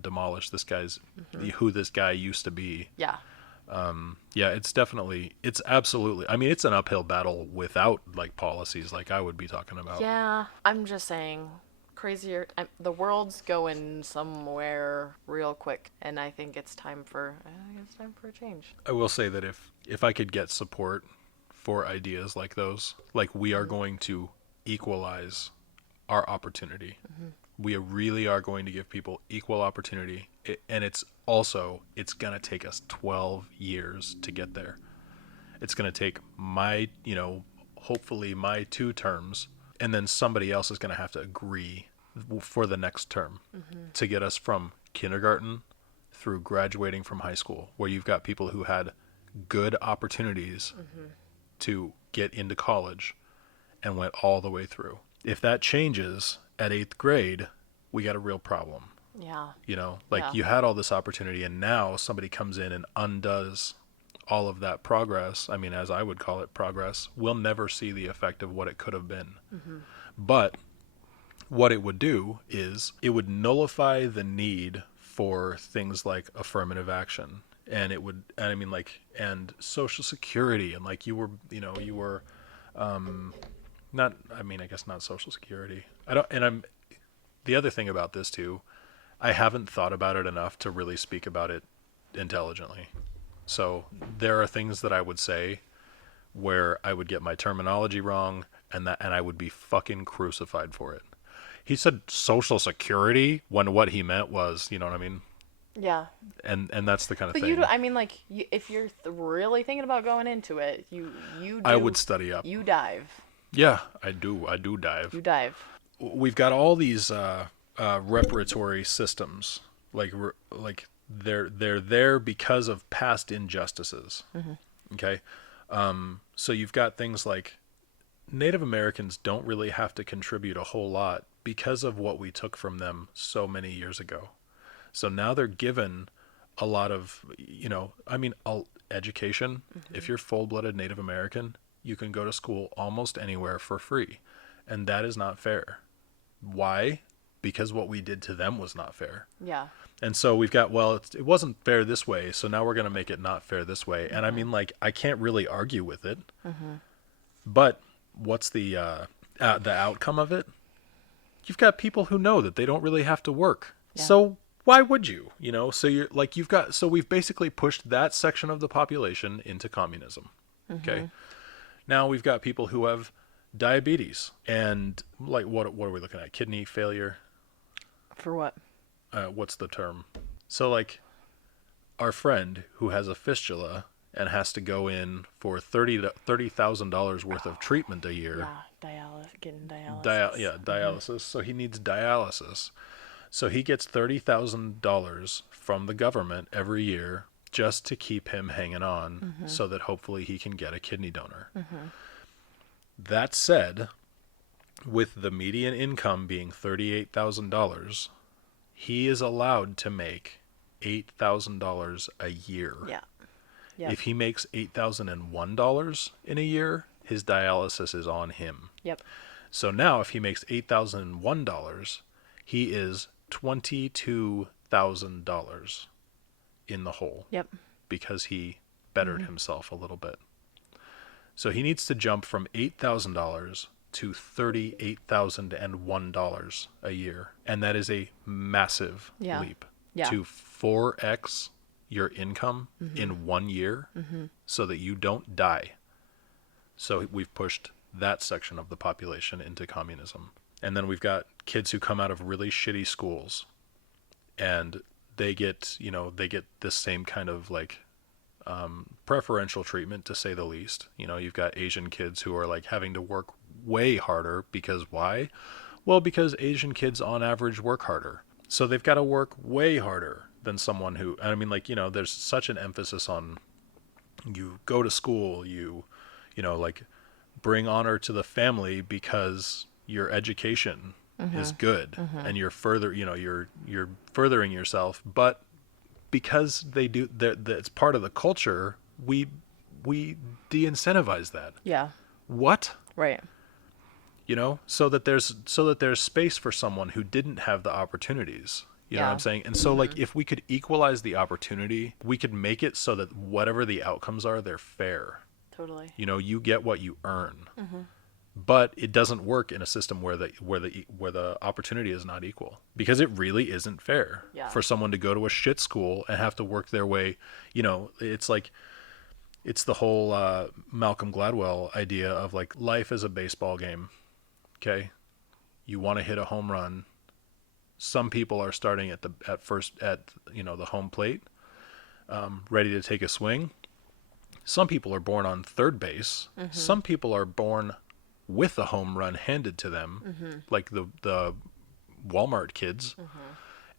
demolish this guy's who this guy used to be. Yeah. Yeah, it's absolutely. I mean, it's an uphill battle without like policies like I would be talking about. Yeah. I'm just saying, crazier. The world's going somewhere real quick, and I think it's time for a change. I will say that if I could get support for ideas like those, like we are going to equalize our opportunity. We really are going to give people equal opportunity, and it's going to take us 12 years to get there. It's going to take hopefully my 2 terms, and then somebody else is going to have to agree for the next term to get us from kindergarten through graduating from high school, where you've got people who had good opportunities to get into college and went all the way through. If that changes at 8th grade, we got a real problem. Yeah. Yeah. You had all this opportunity, and now somebody comes in and undoes all of that progress. I mean, as I would call it progress, we'll never see the effect of what it could have been. But what it would do is it would nullify the need for things like affirmative action. And it would, I mean, and Social Security, and not, I mean, I guess not Social Security. The other thing about this too, I haven't thought about it enough to really speak about it intelligently. So there are things that I would say where I would get my terminology wrong, and I would be fucking crucified for it. He said Social Security when what he meant was, you know what I mean? Yeah. And that's the kind of But thing. if you're really thinking about going into it, I would study up. You dive. Yeah, I do dive. You dive. We've got all these reparatory systems, like they're there because of past injustices. Okay, so you've got things like Native Americans don't really have to contribute a whole lot because of what we took from them so many years ago. So now they're given a lot of, education. If you're full-blooded Native American, you can go to school almost anywhere for free, and that is not fair. Why? Because what we did to them was not fair. Yeah. And so we've got, it wasn't fair this way, so now we're going to make it not fair this way. And I mean, I can't really argue with it. But what's the outcome of it? You've got people who know that they don't really have to work. Yeah. So why would you? So so we've basically pushed that section of the population into communism. Okay. Now we've got people who have diabetes and what are we looking at? Kidney failure. For what? What's the term? So our friend who has a fistula and has to go in for $30,000 worth of treatment a year. Yeah, getting dialysis. Dialysis. So he needs dialysis. So he gets $30,000 from the government every year just to keep him hanging on, so that hopefully he can get a kidney donor. That said, with the median income being $38,000, he is allowed to make $8,000 a year. Yeah. Yep. If he makes $8,001 in a year, his dialysis is on him. Yep. So now if he makes $8,001, he is $22,000 in the hole Yep. because he bettered himself a little bit. So he needs to jump from $8,000 to $38,001 a year. And that is a massive Yeah. leap. Yeah. To 4x your income in 1 year so that you don't die. So we've pushed that section of the population into communism. And then we've got kids who come out of really shitty schools and they get this same kind of like preferential treatment, to say the least. You've got Asian kids who are like having to work way harder because why? Well, because Asian kids on average work harder. So they've got to work way harder than someone who, I mean, like, there's such an emphasis on you go to school, like bring honor to the family because your education is good and you're further, you're furthering yourself, but because they do it's part of the culture, we de-incentivize that. Yeah. What? Right. So that there's space for someone who didn't have the opportunities. You know what I'm saying? And so like if we could equalize the opportunity, we could make it so that whatever the outcomes are, they're fair. Totally. You get what you earn. But it doesn't work in a system where the opportunity is not equal, because it really isn't fair for someone to go to a shit school and have to work their way. It's like, it's the whole Malcolm Gladwell idea of like life is a baseball game. Okay, you want to hit a home run. Some people are starting at the home plate, ready to take a swing. Some people are born on third base. Some people are born with a home run handed to them, like the Walmart kids.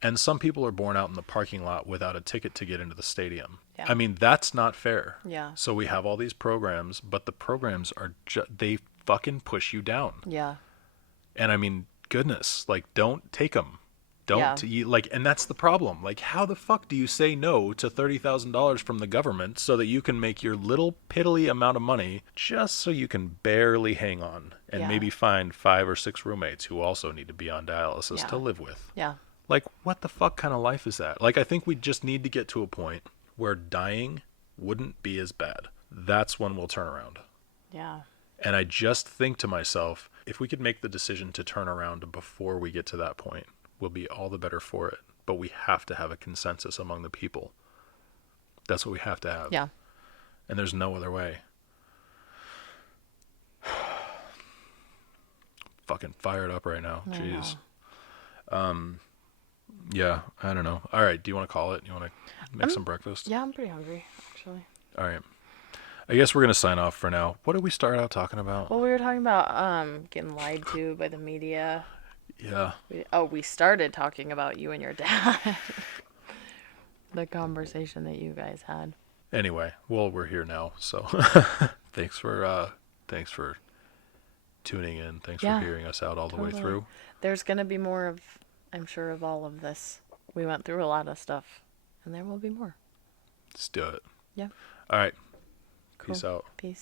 And some people are born out in the parking lot without a ticket to get into the stadium. Yeah. I mean, that's not fair. Yeah. So we have all these programs, but the programs are they fucking push you down. Yeah. And I mean, goodness, like, don't take them. Yeah. And that's the problem. Like, how the fuck do you say no to $30,000 from the government so that you can make your little piddly amount of money just so you can barely hang on and maybe find 5 or 6 roommates who also need to be on dialysis to live with? Yeah. Like, what the fuck kind of life is that? Like, I think we just need to get to a point where dying wouldn't be as bad. That's when we'll turn around. Yeah. And I just think to myself, if we could make the decision to turn around before we get to that point, we'll be all the better for it. But we have to have a consensus among the people. That's what we have to have. Yeah. And there's no other way. Fucking fired up right now. Jeez. Yeah, I don't know. All right, do you want to call it? You want to make some breakfast? Yeah, I'm pretty hungry, actually. All right. I guess we're going to sign off for now. What did we start out talking about? Well, we were talking about getting lied to by the media. Yeah. We started talking about you and your dad. The conversation that you guys had. Anyway, well, we're here now, so thanks for tuning in. Thanks for hearing us out all the way through. There's going to be more of, I'm sure, of all of this. We went through a lot of stuff, and there will be more. Let's do it. Yeah. All right. Cool. Peace out. Peace.